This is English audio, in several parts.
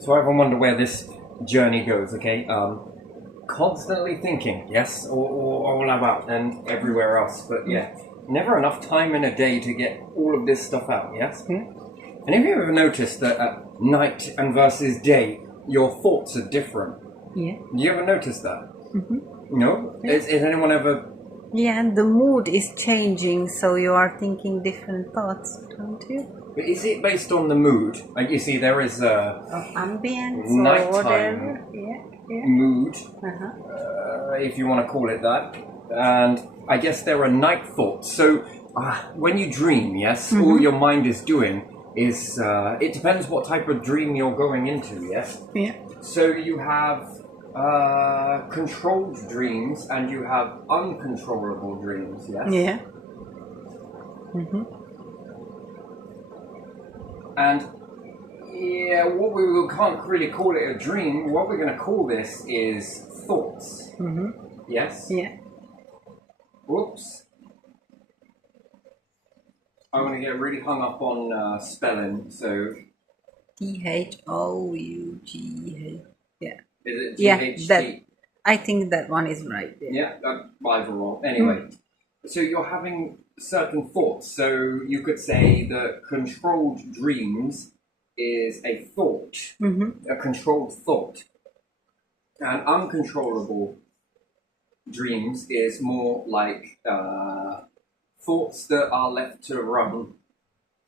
So I often wonder where this journey goes, okay? Constantly thinking, yes, or all about and everywhere else, but yeah, never enough time in a day to get all of this stuff out, yes? And have you ever noticed that at night and versus day, your thoughts are different? Yeah. You ever notice that? No? Is anyone ever... Yeah, and the mood is changing, so you are thinking different thoughts, don't you? Is it based on the mood? Like you see, there is a Ambience nighttime or whatever. Yeah. mood, Uh-huh. if you want to call it that. And I guess there are night thoughts. So when you dream, yes, all your mind is doing is, it depends what type of dream you're going into, yes? Yeah. So you have controlled dreams and you have uncontrollable dreams, yes? Yeah. And yeah, what we can't really call it a dream. What we're going to call this is thoughts. Yes? Yeah. Whoops. I'm going to get really hung up on spelling, so... THOUGH. Yeah. Is it Yeah, GHT? that, I think that one is right. Yeah, either or. Anyway, so you're having certain thoughts. So you could say that controlled dreams is a thought, a controlled thought. And uncontrollable dreams is more like thoughts that are left to run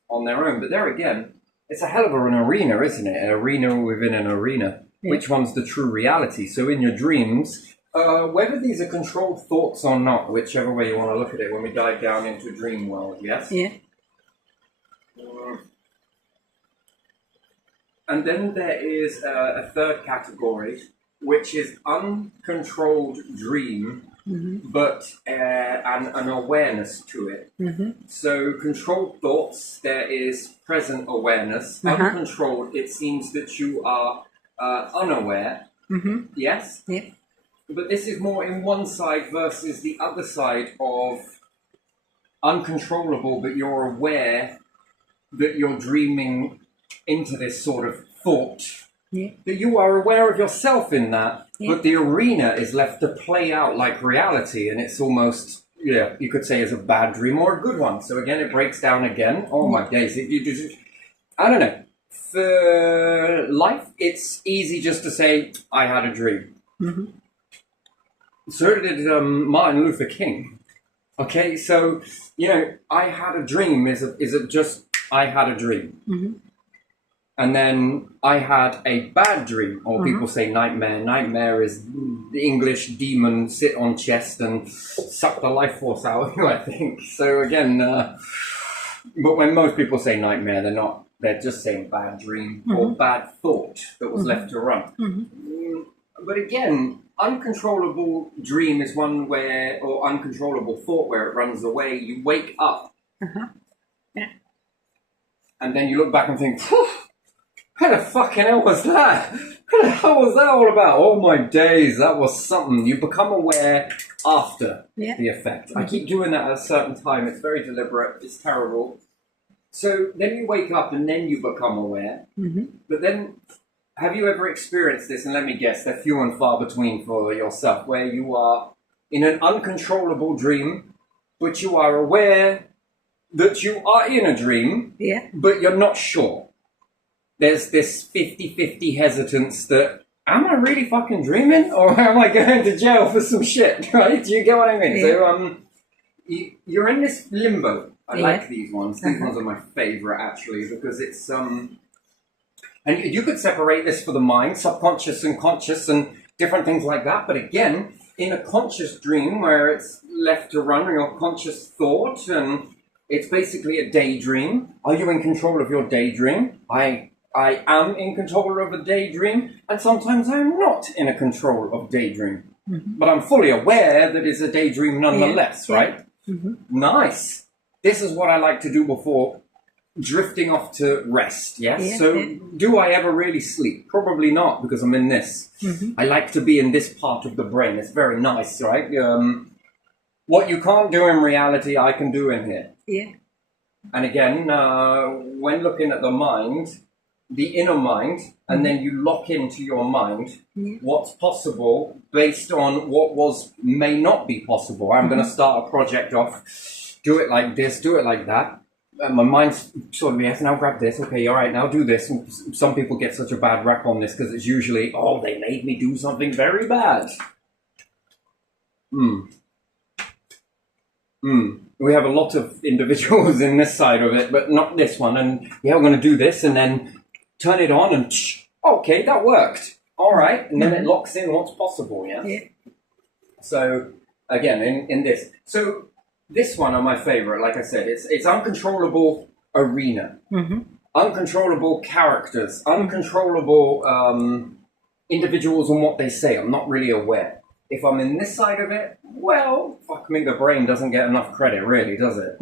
on their own. But there again, it's a hell of an arena, isn't it? An arena within an arena. Yeah. Which one's the true reality? So in your dreams, whether these are controlled thoughts or not, whichever way you want to look at it, when we dive down into dream world, yes? Yeah. And then there is a third category, which is uncontrolled dream, but an awareness to it. So controlled thoughts, there is present awareness. Uncontrolled, it seems that you are unaware. Yes? Yeah. But this is more in one side versus the other side of uncontrollable, but you're aware that you're dreaming into this sort of thought. Yeah. That you are aware of yourself in that, but the arena is left to play out like reality, and it's almost, yeah, you could say is a bad dream or a good one. So again, it breaks down again. Oh my days. I don't know. For life, it's easy just to say, I had a dream. So did Martin Luther King. Okay, so, you know, I had a dream. Is it just, I had a dream? And then I had a bad dream, or people say nightmare. Nightmare is the English demon sit on chest and suck the life force out of you, I think. So again, but when most people say nightmare, they're just saying bad dream or bad thought that was left to run. But again, uncontrollable dream is one where, or uncontrollable thought where it runs away, you wake up. Yeah. And then you look back and think, how the fucking hell was that? What the hell was that all about? Oh my days, that was something. You become aware after the effect. I keep doing that at a certain time. It's very deliberate. It's terrible. So then you wake up and then you become aware. But then, have you ever experienced this? And let me guess, they're few and far between for yourself, where you are in an uncontrollable dream, but you are aware that you are in a dream, but you're not sure. There's this 50-50 hesitance that, am I really fucking dreaming? Or am I going to jail for some shit, right? Do you get what I mean? So you're in this limbo. I like these ones. These ones are my favorite, actually, because it's... And you could separate this for the mind, subconscious and conscious and different things like that. But again, in a conscious dream where it's left to run your conscious thought and it's basically a daydream. Are you in control of your daydream? I am in control of a daydream, and sometimes I'm not in a control of daydream. But I'm fully aware that it's a daydream nonetheless, right? Nice. This is what I like to do before drifting off to rest, yes? Do I ever really sleep? Probably not, because I'm in this. I like to be in this part of the brain. It's very nice, right? What you can't do in reality, I can do in here. And again, when looking at the mind, the inner mind, and then you lock into your mind what's possible based on what may not be possible. I'm going to start a project off, do it like this, do it like that. And my mind's sort of, yes, now grab this. Okay, all right, now do this. And some people get such a bad rap on this because it's usually, oh, they made me do something very bad. We have a lot of individuals in this side of it, but not this one. And yeah, we're going to do this and then turn it on and okay, that worked. All right. And then it locks in what's possible. Yeah. So again, in this, so this one are my favorite. Like I said, it's uncontrollable arena, uncontrollable characters, uncontrollable individuals and what they say. I'm not really aware. If I'm in this side of it, well, fuck me, the brain doesn't get enough credit, really, does it?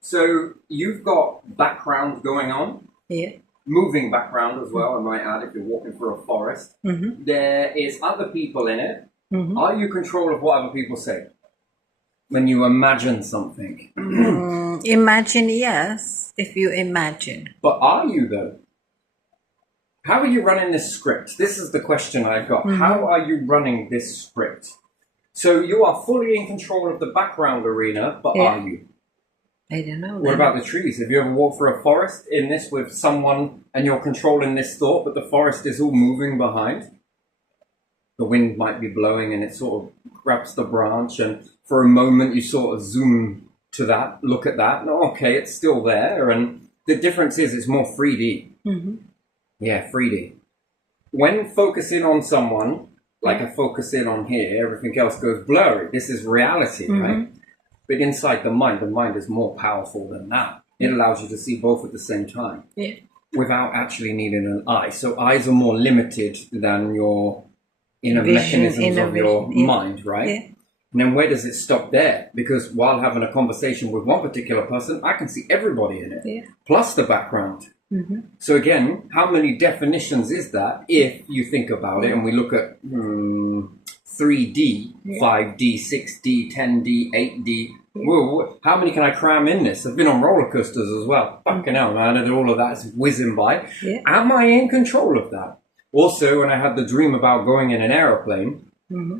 So you've got background going on. Yeah. Moving background as well, I might add, if you're walking through a forest. There is other people in it. Are you in control of what other people say? When you imagine something. Imagine, yes, if you imagine. But are you, though? How are you running this script? This is the question I've got. How are you running this script? So you are fully in control of the background arena, but are you? I don't know. What about the trees? Have you ever walked through a forest in this with someone and you're controlling this thought, but the forest is all moving behind? The wind might be blowing and it sort of grabs the branch, and for a moment you sort of zoom to that, look at that, and okay, it's still there. And the difference is it's more 3D. Yeah, 3D. When focusing on someone, like I focus in on here, everything else goes blurry. This is reality, right? But inside the mind is more powerful than that. It allows you to see both at the same time without actually needing an eye. So eyes are more limited than your inner mechanisms of your mind, right? And then where does it stop there? Because while having a conversation with one particular person, I can see everybody in it, plus the background. So again, how many definitions is that if you think about it and we look at 3D, 5D, 6D, 10D, 8D? Whoa, how many can I cram in this? I've been on roller coasters as well. Fucking hell, man, and all of that's whizzing by. Am I in control of that? Also, when I had the dream about going in an aeroplane,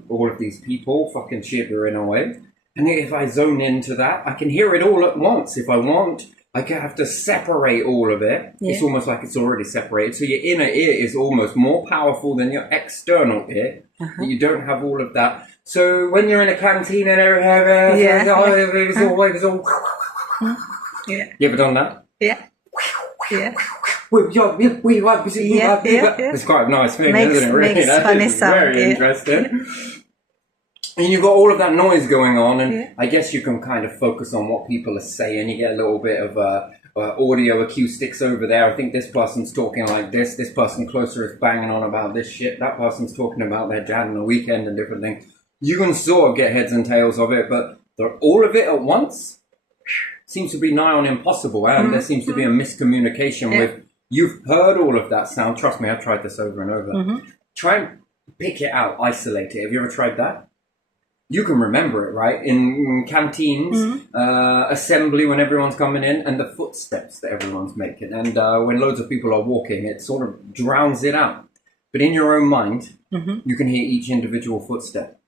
all of these people fucking shivering away. And if I zone into that, I can hear it all at once. If I want, I can have to separate all of it. It's almost like it's already separated. So your inner ear is almost more powerful than your external ear. You don't have all of that. So when you're in a canteen and everything, it's all. You ever done that? It's quite a nice thing, isn't it? Really, that's very interesting. And you've got all of that noise going on, and I guess you can kind of focus on what people are saying. You get a little bit of audio acoustics over there. I think this person's talking like this. This person closer is banging on about this shit. That person's talking about their dad on the weekend and different things. You can sort of get heads and tails of it, but all of it at once seems to be nigh on impossible. And there seems to be a miscommunication with, you've heard all of that sound. Trust me, I've tried this over and over. Try and pick it out, isolate it. Have you ever tried that? You can remember it, right? In canteens, assembly when everyone's coming in, and the footsteps that everyone's making. And when loads of people are walking, it sort of drowns it out. But in your own mind, you can hear each individual footstep.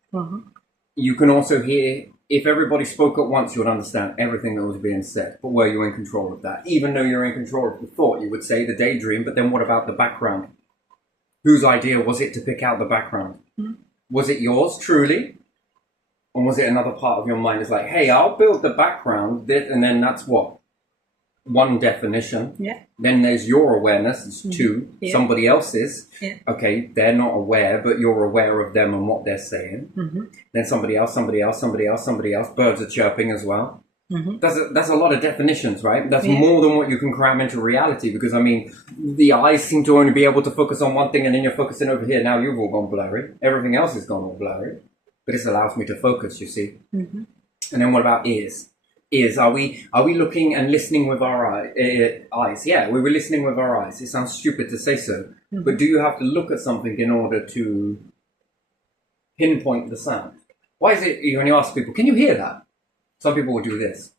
You can also hear, if everybody spoke at once, you would understand everything that was being said. But were you in control of that? Even though you're in control of the thought, you would say the daydream, but then what about the background? Whose idea was it to pick out the background? Was it yours, truly? Or was it another part of your mind is like, hey, I'll build the background, and then that's what? One definition. Then there's your awareness, it's two. Somebody else's. Okay, they're not aware, but you're aware of them and what they're saying. Then somebody else, somebody else, somebody else, somebody else. Birds are chirping as well. That's a lot of definitions, right? That's more than what you can cram into reality, because, I mean, the eyes seem to only be able to focus on one thing, and then you're focusing over here. Now you've all gone blurry. Everything else has gone all blurry. But this allows me to focus, you see. And then what about ears? Ears, are we looking and listening with our eyes? Yeah, we were listening with our eyes. It sounds stupid to say so. But do you have to look at something in order to pinpoint the sound? Why is it, when you ask people, can you hear that? Some people will do this.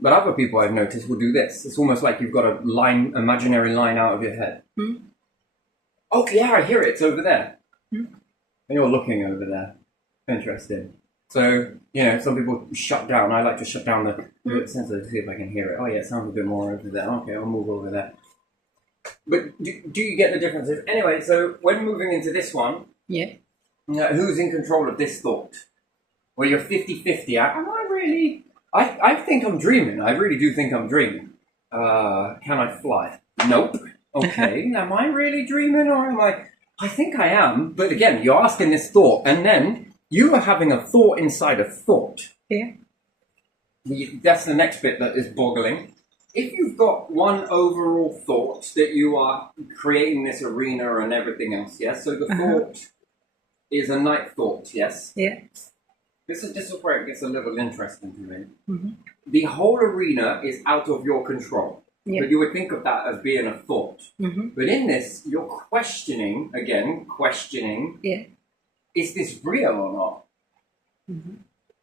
But other people I've noticed will do this. It's almost like you've got a line, imaginary line out of your head. Oh, yeah, I hear it. It's over there. And you're looking over there. Interesting. So, you know, some people shut down. I like to shut down the sensor to see if I can hear it. Oh, yeah, it sounds a bit more over there. Okay, I'll move over there. But do you get the differences? Anyway, so when moving into this one, who's in control of this thought? Well, you're 50-50. Am I really... I think I'm dreaming. I really do think I'm dreaming. Can I fly? Nope. Okay, am I really dreaming or am I... I think I am. But again, you're asking this thought and then you are having a thought inside a thought. Yeah. That's the next bit that is boggling. If you've got one overall thought that you are creating this arena and everything else, yes? So the thought is a night thought, yes? Yeah. This is where it gets a little interesting to me. The whole arena is out of your control. Yeah. But you would think of that as being a thought. But in this, you're questioning, is this real or not?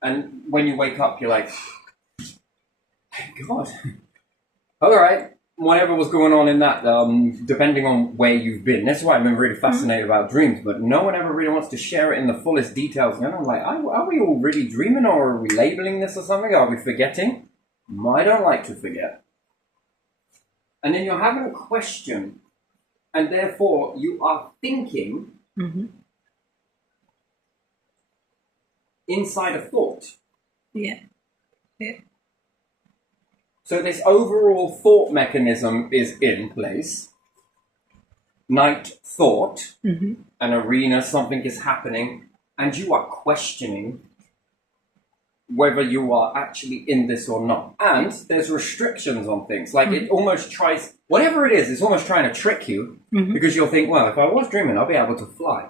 And when you wake up, you're like, God. All right, whatever was going on in that, depending on where you've been. That's why I've been really fascinated about dreams, but no one ever really wants to share it in the fullest details. And I'm like, are we all really dreaming or are we labeling this or something? Are we forgetting? I don't like to forget. And then you're having a question, and therefore you are thinking inside a thought. Yeah. Yeah. So this overall thought mechanism is in place. Night thought, an arena, something is happening, and you are questioning whether you are actually in this or not. And there's restrictions on things. Like it almost tries, whatever it is, it's almost trying to trick you because you'll think, well, if I was dreaming, I'll be able to fly.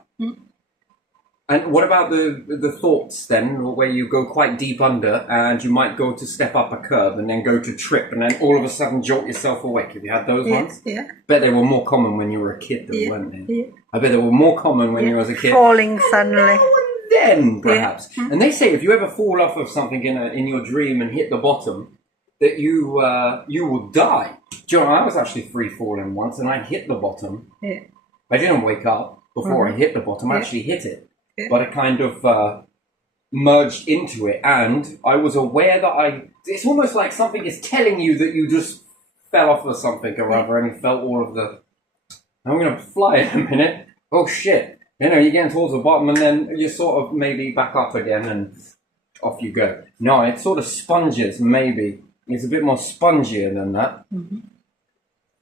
And what about the thoughts then, where you go quite deep under and you might go to step up a curb and then go to trip and then all of a sudden jolt yourself awake? Have you had those ones? Yeah. Bet they were more common when you were a kid though, weren't they? Yeah. I bet they were more common when you were a kid. Falling suddenly. Now and then, perhaps. And they say if you ever fall off of something in your dream and hit the bottom, that you will die. Do you know, I was actually free falling once and I hit the bottom. Yeah. I didn't wake up before I hit the bottom. I actually hit it. But I kind of merged into it, and I was aware that it's almost like something is telling you that you just fell off of something or other, and you felt all of the, I'm going to fly in a minute. Oh shit. You know, you're getting towards the bottom, and then you sort of maybe back up again, and off you go. No, it sort of sponges, maybe. It's a bit more spongier than that.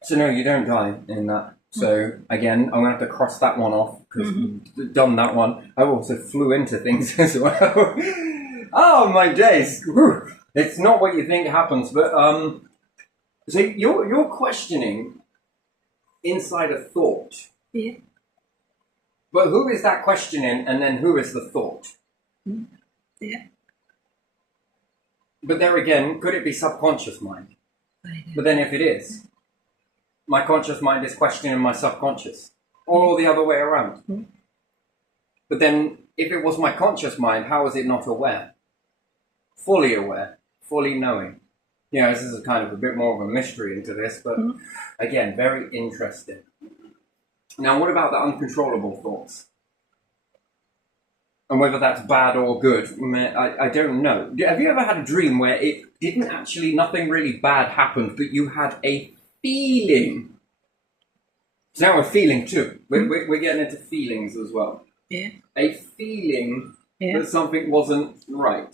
So no, you don't die in that. So, again, I'm going to have to cross that one off, because done that one. I also flew into things as well. Oh, my days. Whew. It's not what you think happens, but, so you're questioning inside a thought. Yeah. But who is that questioning, and then who is the thought? Yeah. But there again, could it be subconscious mind? But then if it is, my conscious mind is questioning my subconscious, or the other way around. But then, if it was my conscious mind, how is it not aware? Fully aware, fully knowing. You know, this is kind of a bit more of a mystery into this, but again, very interesting. Now, what about the uncontrollable thoughts? And whether that's bad or good, I don't know. Have you ever had a dream where it didn't actually, nothing really bad happened, but you had a feeling? So now we're feeling too. We're getting into feelings as well. Yeah. A feeling that something wasn't right.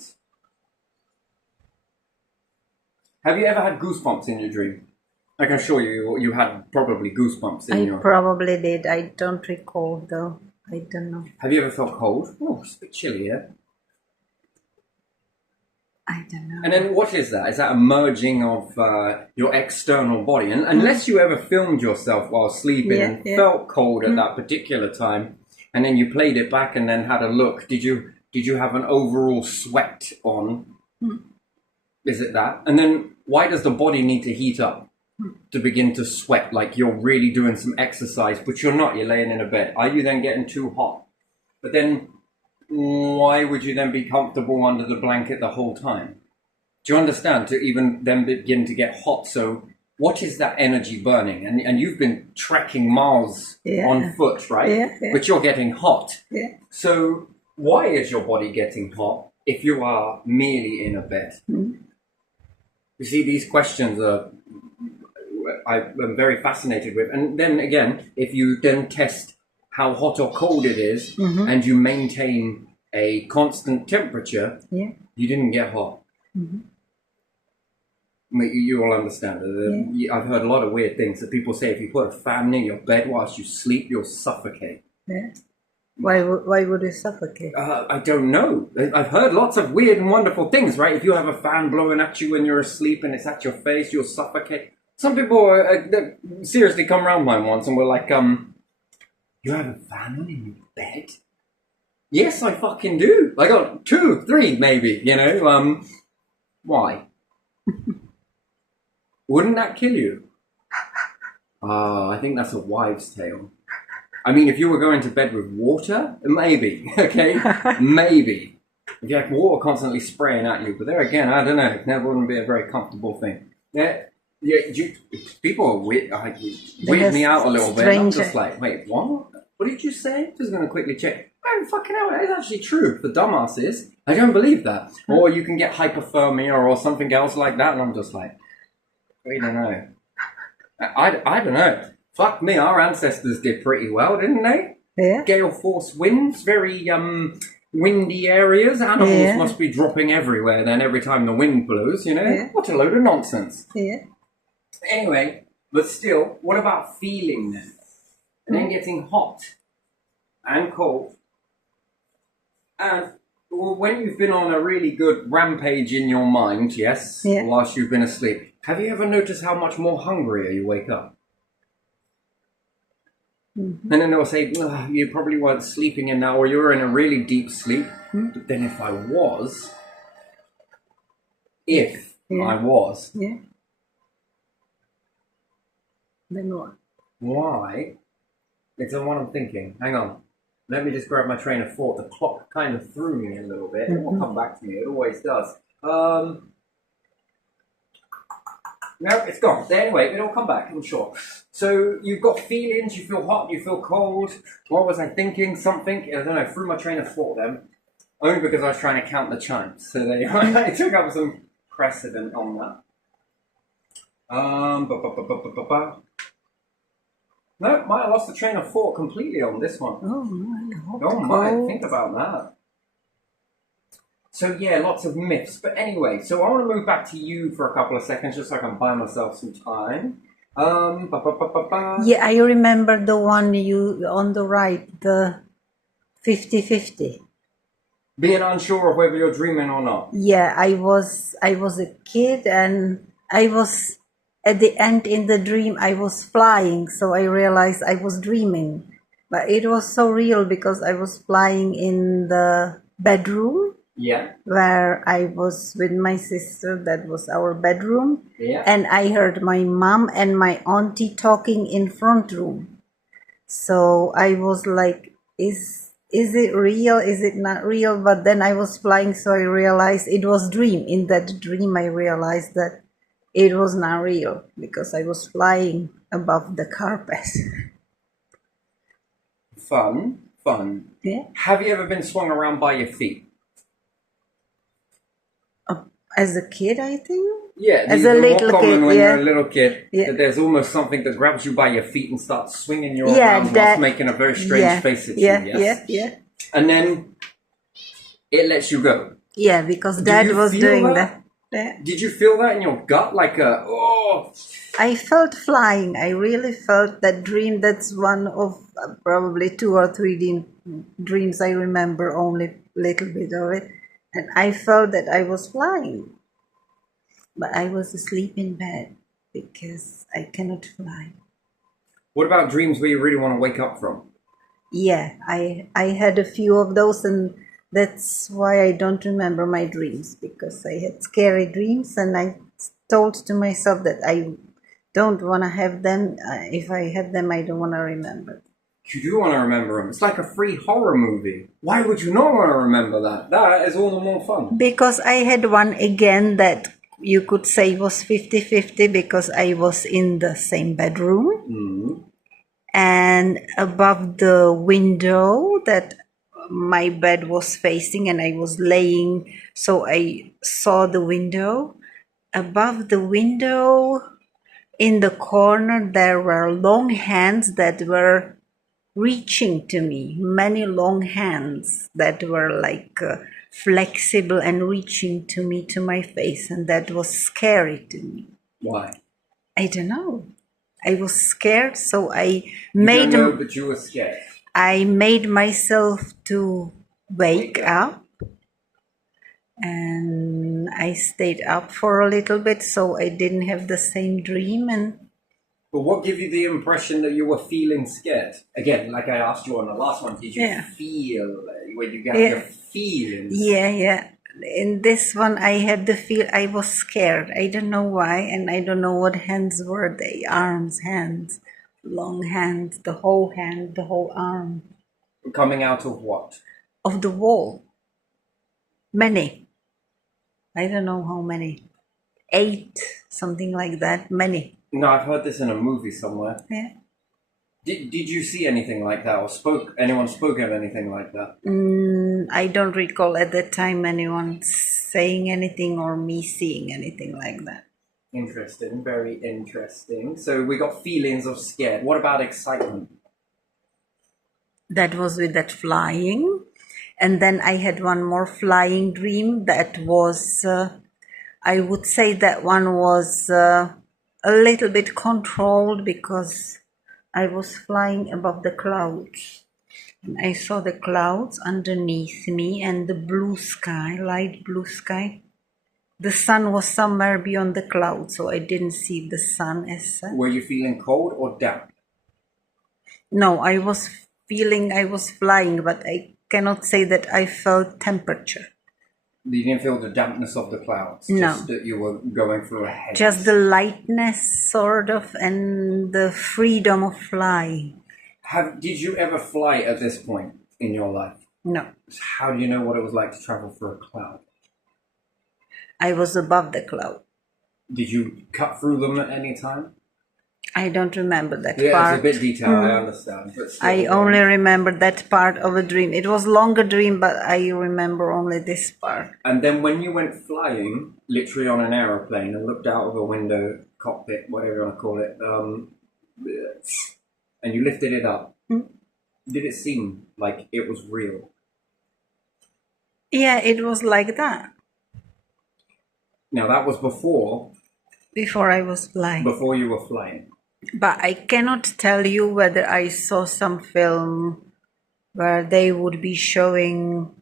Have you ever had goosebumps in your dream? I can assure you had probably goosebumps in your... I probably did. I don't recall though. I don't know. Have you ever felt cold? Oh, it's a bit chilly here. I don't know. And then what is that? Is that a merging of your external body? And unless you ever filmed yourself while sleeping and felt cold at that particular time, and then you played it back and then had a look, did you have an overall sweat on? Is it that? And then why does the body need to heat up to begin to sweat like you're really doing some exercise, but you're not, you're laying in a bed? Are you then getting too hot? But then why would you then be comfortable under the blanket the whole time? Do you understand? To even then begin to get hot. So what is that energy burning? And you've been trekking miles on foot, right? Yeah. But you're getting hot. Yeah. So why is your body getting hot if you are merely in a bed? Mm. You see, these questions I'm very fascinated with. And then again, if you then test how hot or cold it is, and you maintain a constant temperature, you didn't get hot. Mm-hmm. You all understand. I've heard a lot of weird things that people say if you put a fan near your bed whilst you sleep, you'll suffocate. Yeah. Why would you suffocate? I don't know. I've heard lots of weird and wonderful things, right? If you have a fan blowing at you when you're asleep and it's at your face, you'll suffocate. Some people seriously come around mine once and were like, you have a fan on in your bed? Yes, I fucking do. I got 2, 3 maybe, you know. Why? Wouldn't that kill you? I think that's a wives' tale. I mean, if you were going to bed with water, maybe, okay? Maybe. If you had water constantly spraying at you. But there again, I don't know. It never wouldn't be a very comfortable thing. People are weird me out a little bit. I'm just like, wait, what? What did you say? Just going to quickly check. Oh, fucking hell, that is actually true. For dumbasses, I don't believe that. Or you can get hypothermia or something else like that. And I'm just like, we don't know. I don't know. Fuck me, our ancestors did pretty well, didn't they? Yeah. Gale force winds, very windy areas. Animals must be dropping everywhere then every time the wind blows, you know? Yeah. What a load of nonsense. Yeah. Anyway, but still, what about feeling then? And then getting hot and cold. And when you've been on a really good rampage in your mind, whilst you've been asleep, have you ever noticed how much more hungrier you wake up? Mm-hmm. And then they'll say, you probably weren't sleeping in now, or you were in a really deep sleep. Mm-hmm. But then if I was, then what? Why? It's on what I'm thinking. Hang on. Let me just grab my train of thought. The clock kind of threw me a little bit. It will come back to me. It always does. No, it's gone. Anyway, it'll come back, I'm sure. So you've got feelings. You feel hot. You feel cold. What was I thinking? Something. I don't know. Threw my train of thought then. Only because I was trying to count the chimes. So I took up some precedent on that. No, might have lost the train of thought completely on this one. Oh my, think about that. So yeah, lots of myths. But anyway, so I want to move back to you for a couple of seconds just so I can buy myself some time. Yeah, I remember the one you on the right, the 50-50. Being unsure of whether you're dreaming or not. Yeah, I was a kid and I was... At the end in the dream, I was flying, so I realized I was dreaming. But it was so real because I was flying in the bedroom. Yeah. Where I was with my sister, that was our bedroom. Yeah. And I heard my mom and my auntie talking in front room. So I was like, is it real? Is it not real? But then I was flying, so I realized it was dream. In that dream, I realized that it was not real because I was flying above the carpet. Fun. Yeah. Have you ever been swung around by your feet? As a kid, I think. Yeah, as a little kid. When you're a little kid, that there's almost something that grabs you by your feet and starts swinging you around, whilst making a very strange face at you. Yes. Yeah. And then it lets you go. Yeah, because Dad was doing that. Yeah. Did you feel that in your gut, I felt flying. I really felt that dream. That's one of probably 2 or 3 dreams I remember, only a little bit of it. And I felt that I was flying. But I was asleep in bed because I cannot fly. What about dreams where you really want to wake up from? Yeah, I had a few of those, and that's why I don't remember my dreams, because I had scary dreams and I told to myself that I don't want to have them. If I have them, I don't want to remember. You do want to remember them. It's like a free horror movie. Why would you not want to remember that? That is all the more fun. Because I had one again that you could say it was 50-50 because I was in the same bedroom. And above the window that my bed was facing, and I was laying, so I saw the window. Above the window, in the corner, there were long hands that were reaching to me, many long hands that were like flexible and reaching to me, to my face, and that was scary to me. Why? I don't know. I was scared, so I You made don't know, but you were scared. I made myself to wake up, and I stayed up for a little bit so I didn't have the same dream. And But what gave you the impression that you were feeling scared? Again, like I asked you on the last one, did you feel when you got your feelings? Yeah. In this one, I had the feel I was scared. I don't know why, and I don't know what hands were they. Arms, hands, long hands, the whole hand, the whole arm. Coming out of what? Of the wall. Many. I don't know how many. 8, something like that. Many. No, I've heard this in a movie somewhere. Yeah. Did you see anything like that, or anyone spoke of anything like that? I don't recall at that time anyone saying anything or me seeing anything like that. Interesting, very interesting. So we got feelings of scared. What about excitement? That was with that flying. And then I had one more flying dream that was, I would say that one was a little bit controlled because I was flying above the clouds. And I saw the clouds underneath me and the blue sky, light blue sky. The sun was somewhere beyond the clouds, so I didn't see the sun as such. Were you feeling cold or damp? No, I was feeling I was flying, but I cannot say that I felt temperature. You didn't feel the dampness of the clouds? No. Just that you were going through a haze? Just the lightness, sort of, and the freedom of flying. Did you ever fly at this point in your life? No. How do you know what it was like to travel through a cloud? I was above the cloud. Did you cut through them at any time? I don't remember that part. Yeah, it's a bit detailed, I understand. But still, I only remember that part of a dream. It was longer dream, but I remember only this part. And then when you went flying, literally on an aeroplane, and looked out of a window, cockpit, whatever you want to call it, and you lifted it up, did it seem like it was real? Yeah, it was like that. Now, that was before I was flying. Before you were flying. But I cannot tell you whether I saw some film where they would be showing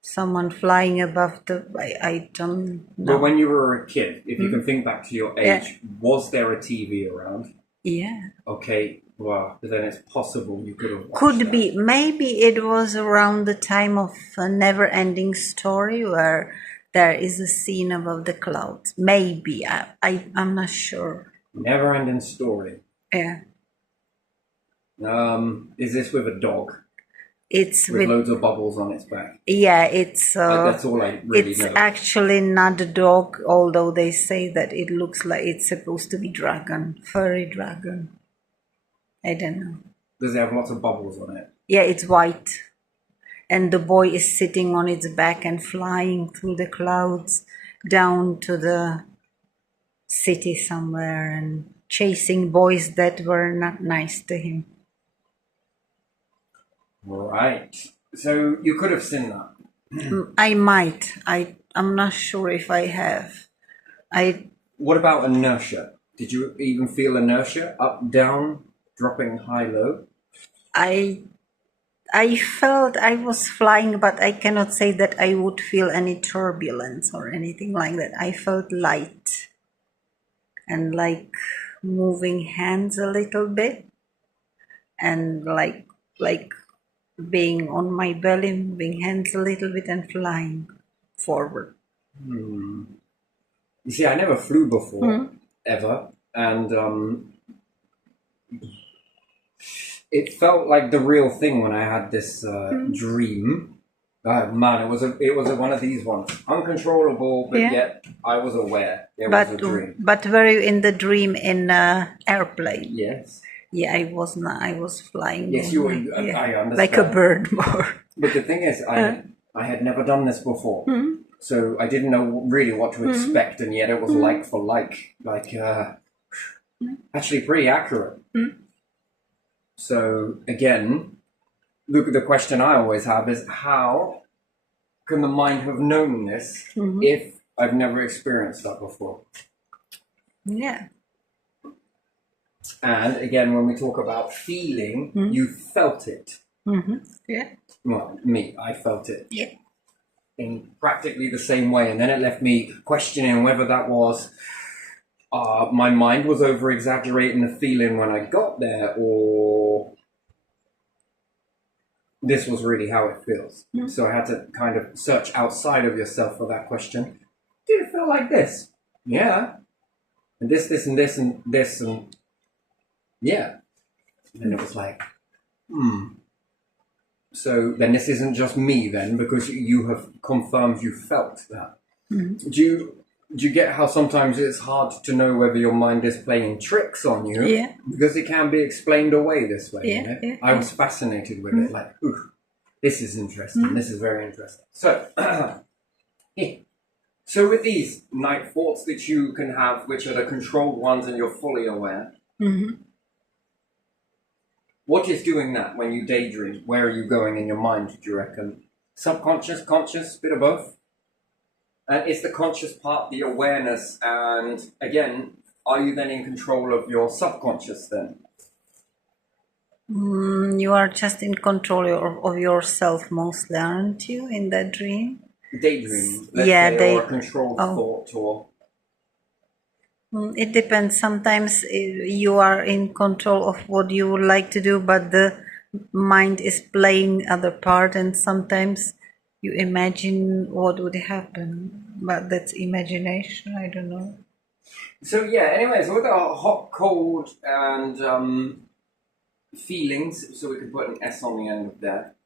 someone flying above the... I don't know. But when you were a kid, if you can think back to your age, was there a TV around? Yeah. Okay, well, then it's possible you could have watched Could that. be. Maybe it was around the time of A Never Ending Story where there is a scene above the clouds. Maybe. I'm not sure. Never ending story. Yeah. Is this with a dog? It's with loads of bubbles on its back? Yeah, it's... that's all I really know. It's actually not a dog, although they say that it looks like it's supposed to be dragon. Furry dragon. I don't know. Does it have lots of bubbles on it? Yeah, it's white. And the boy is sitting on its back and flying through the clouds down to the city somewhere and chasing boys that were not nice to him. Right. So you could have seen that. I might. I'm not sure if I have. What about inertia? Did you even feel inertia? Up, down, dropping high, low? I felt I was flying, but I cannot say that I would feel any turbulence or anything like that. I felt light and like moving hands a little bit and like being on my belly, moving hands a little bit and flying forward. You see, I never flew before, ever, and it felt like the real thing when I had this dream. Man, it was one of these ones, uncontrollable, but Yeah. yet I was aware there was a dream. But were you in the dream in airplane? Yes. Yeah, I was not. I was flying. Yes, you were. I understand. Like a bird more. But the thing is, I had never done this before, so I didn't know really what to expect, and yet it was like for like, actually pretty accurate. So again, the question I always have is, how can the mind have known this if I've never experienced that before? Yeah. And again, when we talk about feeling, you felt it. Yeah. Well, me, I felt it. Yeah. In practically the same way, and then it left me questioning whether that was my mind was over exaggerating the feeling when I got there, or this was really how it feels. So I had to kind of search outside of yourself for that question. Did it feel like this? Yeah. And this, and this, and this, and yeah. And it was like, So then this isn't just me then, because you have confirmed you felt that. Do you get how sometimes it's hard to know whether your mind is playing tricks on you? Yeah. Because it can be explained away this way. Yeah, You know? yeah, I was fascinated with it. Like, ooh, this is interesting. This is very interesting. So, so with these night thoughts that you can have, which are the controlled ones and you're fully aware, what is doing that when you daydream? Where are you going in your mind, do you reckon? Subconscious, conscious, bit of both? And is the conscious part the awareness? And again, are you then in control of your subconscious then? You are just in control of yourself mostly, aren't you, in that dream? Daydreaming, let's say, or a controlled thought, or... It depends. Sometimes you are in control of what you would like to do, but the mind is playing other part, and sometimes you imagine what would happen, but that's imagination. I don't know. So yeah, anyways, we've got hot, cold, and feelings, so we can put an S on the end of that.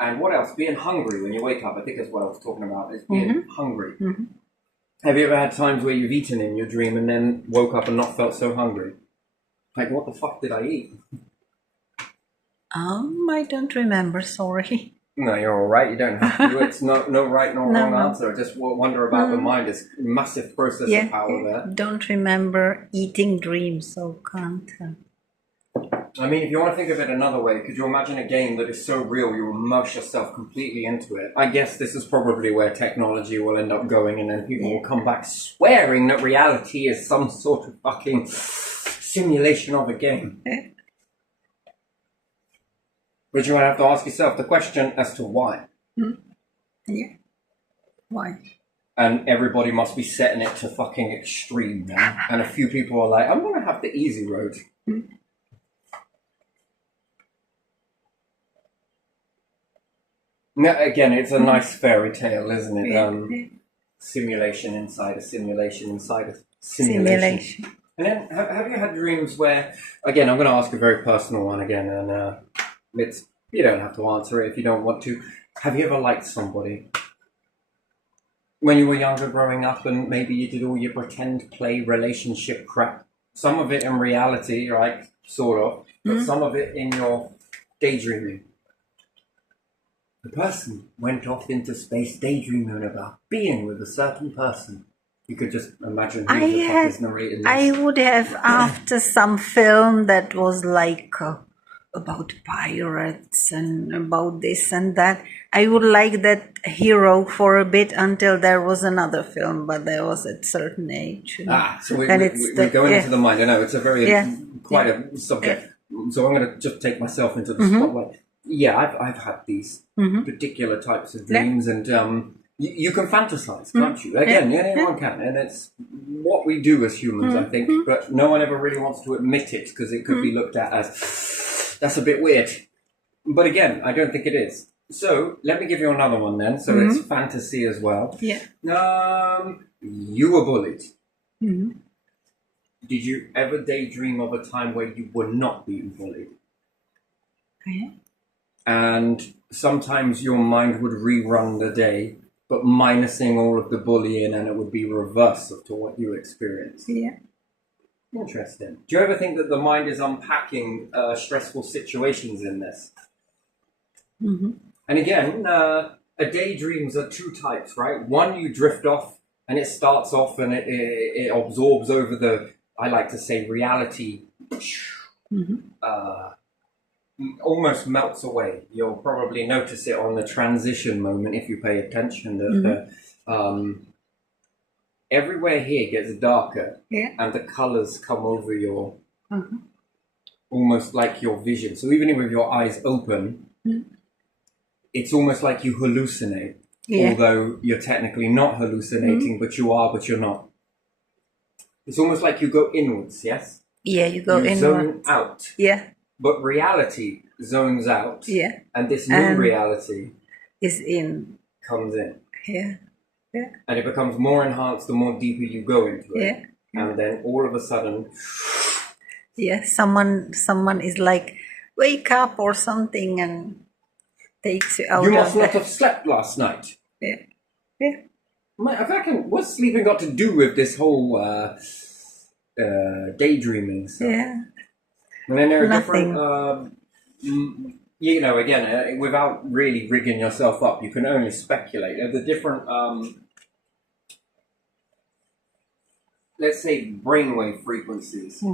And what else? Being hungry when you wake up, I think is what I was talking about, is being hungry. Have you ever had times where you've eaten in your dream and then woke up and not felt so hungry? Like, what the fuck did I eat? I don't remember, sorry. No, you're all right. You don't have to. It's no right nor wrong answer. I just wonder about the mind. It's massive processing power there. Don't remember eating dreams, so can't. I mean, if you want to think of it another way, could you imagine a game that is so real you immerse yourself completely into it? I guess this is probably where technology will end up going, and then people will come back swearing that reality is some sort of fucking simulation of a game. But you're going to have to ask yourself the question as to why. Yeah. Why? And everybody must be setting it to fucking extreme now. And a few people are like, I'm going to have the easy road. Now, again, it's a nice fairy tale, isn't it? Simulation inside a simulation inside a simulation. And then, have you had dreams where, again, I'm going to ask a very personal one again, and you don't have to answer it if you don't want to. Have you ever liked somebody? When you were younger growing up, and maybe you did all your pretend play relationship crap. Some of it in reality, right? Sort of. But some of it in your daydreaming. The person went off into space daydreaming about being with a certain person. You could just imagine who the fuck is narrating this. I would have, after some film that was like about pirates and about this and that, I would like that hero for a bit until there was another film, but there was at certain age. So we're going into the mind. I know it's a very quite a subject. So I'm going to just take myself into the spotlight. Yeah, I've had these particular types of dreams, and you can fantasize, can't you? Again, anyone can, and it's what we do as humans, I think. But no one ever really wants to admit it because it could be looked at as that's a bit weird. But again, I don't think it is. So let me give you another one then. So it's fantasy as well. Yeah. You were bullied. Did you ever daydream of a time where you were not being bullied? and sometimes your mind would rerun the day, but minusing all of the bullying, and it would be reverse of to what you experienced. Yeah. Interesting. Do you ever think that the mind is unpacking stressful situations in this? Mm-hmm. And again, a daydreams are two types, right? One, you drift off, and it starts off and it absorbs over the, I like to say, reality. Mm-hmm. Almost melts away. You'll probably notice it on the transition moment if you pay attention. That everywhere here gets darker, and the colors come over your, almost like your vision. So even with your eyes open, it's almost like you hallucinate. Although you're technically not hallucinating, but you are, but you're not. It's almost like you go inwards, yes? Yeah, you go inwards. Zone out. Yeah. But reality zones out. Yeah. And this new reality is in. Comes in. Yeah. Yeah. And it becomes more enhanced the more deeper you go into it. Yeah. And then all of a sudden. Yeah, someone is like, wake up or something, and takes you out. You must not have slept last night. Yeah. Yeah. What's sleeping got to do with this whole daydreaming stuff? Yeah. And then there are different, you know, again, without really rigging yourself up, you can only speculate. There are the different, let's say, brainwave frequencies.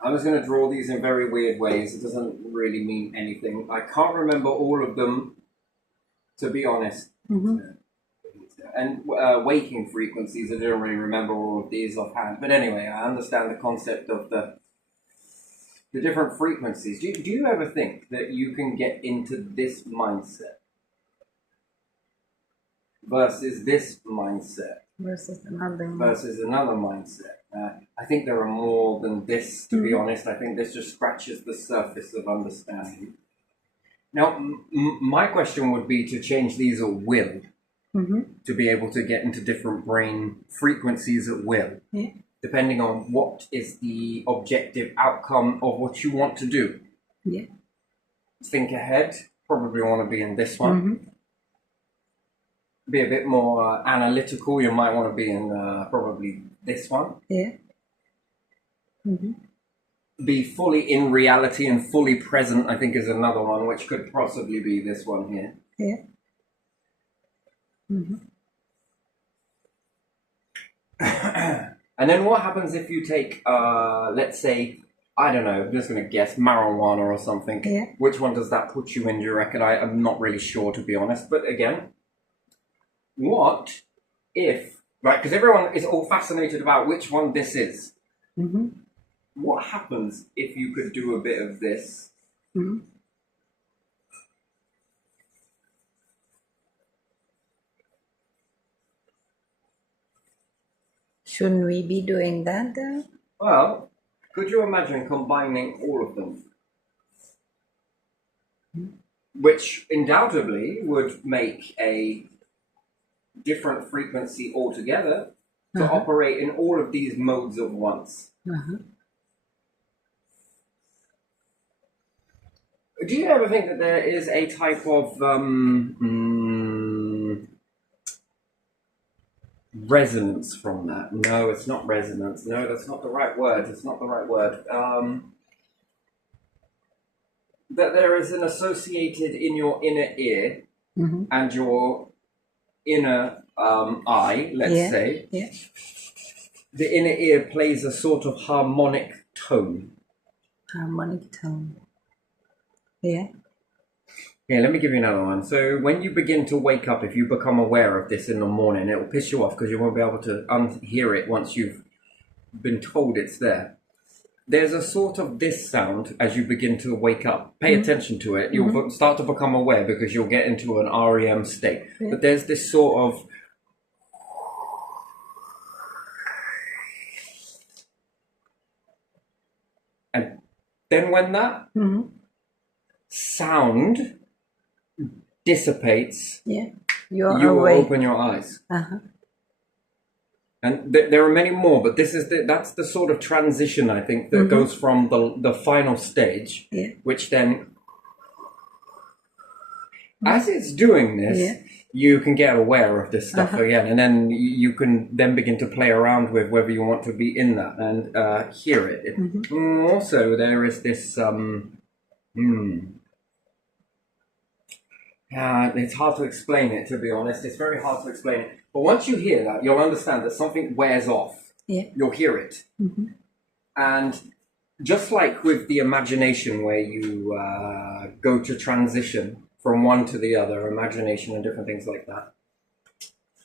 I was going to draw these in very weird ways. It doesn't really mean anything. I can't remember all of them, to be honest. And waking frequencies, I don't really remember all of these offhand. But anyway, I understand the concept of the different frequencies. Do you ever think that you can get into this mindset versus this mindset versus another mindset? I think there are more than this, to be honest. I think this just scratches the surface of understanding. Now, my question would be to change these at will. To be able to get into different brain frequencies at will, depending on what is the objective outcome of what you want to do. Think ahead, probably want to be in this one. Be a bit more analytical, you might want to be in probably this one. Be fully in reality and fully present, I think, is another one, which could possibly be this one here. And then what happens if you take, let's say, I don't know, I'm just going to guess, marijuana or something. Which one does that put you in, do you reckon? I'm not really sure, to be honest. But again, what if, right, because everyone is all fascinated about which one this is. What happens if you could do a bit of this? Shouldn't we be doing that then? Well, could you imagine combining all of them? Which undoubtedly would make a different frequency altogether to operate in all of these modes at once. Do you ever think that there is a type of resonance from that? No, it's not resonance. No, that's not the right word. It's not the right word. That there is an associated in your inner ear and your inner eye, let's say. The inner ear plays a sort of harmonic tone. Yeah, let me give you another one. So when you begin to wake up, if you become aware of this in the morning, it will piss you off because you won't be able to unhear it once you've been told it's there. There's a sort of this sound as you begin to wake up. Pay attention to it. You'll start to become aware because you'll get into an REM state. But there's this sort of... And then when that sound dissipates, you will open your eyes. And there are many more, but that's the sort of transition, I think, that goes from the final stage, which then as it's doing this, Yeah. you can get aware of this stuff again, and then you can then begin to play around with whether you want to be in that and hear it. Also, there is this. It's hard to explain it, to be honest. It's very hard to explain it. But once you hear that, you'll understand that something wears off. Yeah. You'll hear it. And just like with the imagination, where you go to transition from one to the other, imagination and different things like that,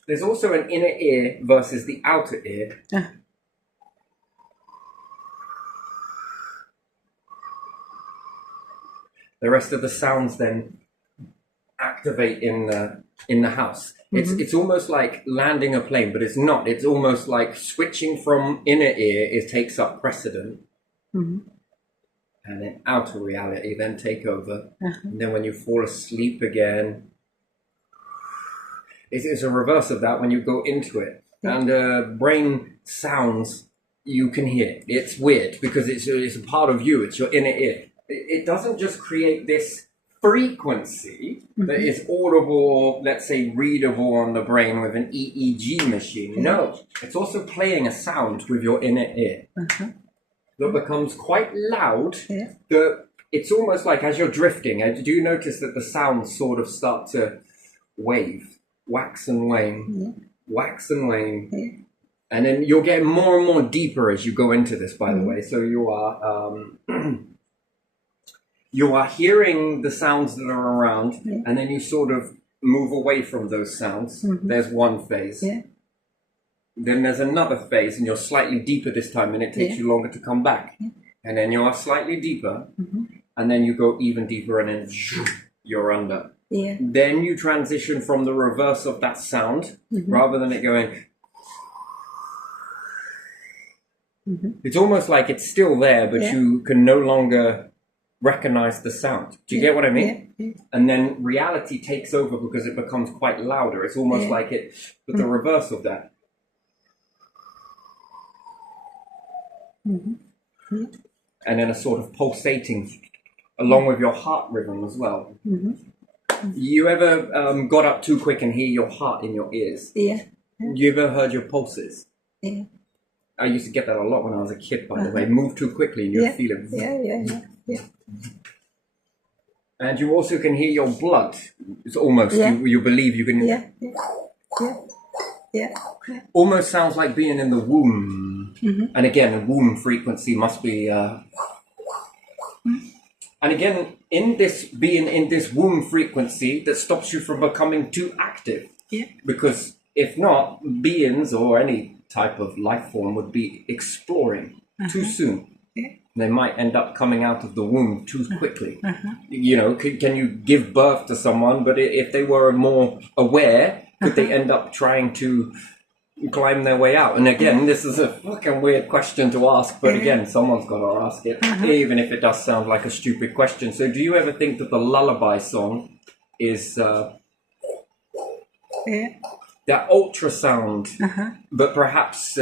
there's also an inner ear versus the outer ear. The rest of the sounds then activate in the house. It's almost like landing a plane, but it's not. It's almost like switching from inner ear. It takes up precedent, and then outer reality then take over. And then when you fall asleep again, it's a reverse of that when you go into it. And brain sounds you can hear. It's weird because it's a part of you. It's your inner ear. It doesn't just create this frequency that is audible, let's say readable on the brain with an EEG machine. No, it's also playing a sound with your inner ear that becomes quite loud. It's almost like as you're drifting, do you notice that the sounds sort of start to wave, wax and wane, wax and wane? And then you're getting more and more deeper as you go into this, by the way. So you are you are hearing the sounds that are around, and then you sort of move away from those sounds. There's one phase. Then there's another phase, and you're slightly deeper this time, and it takes you longer to come back. And then you are slightly deeper, and then you go even deeper, and then you're under. Then you transition from the reverse of that sound, rather than it going... It's almost like it's still there, but you can no longer recognize the sound. Do you get what I mean? And then reality takes over because it becomes quite louder. It's almost like it, but the reverse of that. And then a sort of pulsating along with your heart rhythm as well. You ever got up too quick and hear your heart in your ears? You ever heard your pulses? I used to get that a lot when I was a kid, by the way. Move too quickly and you'd feel it. And you also can hear your blood. It's almost, you believe you can... Almost sounds like being in the womb. And again, the womb frequency must be... And again, in this being in this womb frequency, that stops you from becoming too active. Because if not, beings or any type of life form would be exploring too soon. They might end up coming out of the womb too quickly. You know, can you give birth to someone, but if they were more aware, could they end up trying to climb their way out? And again, this is a fucking weird question to ask, but again, someone's got to ask it, even if it does sound like a stupid question. So do you ever think that the lullaby song is... that ultrasound, but perhaps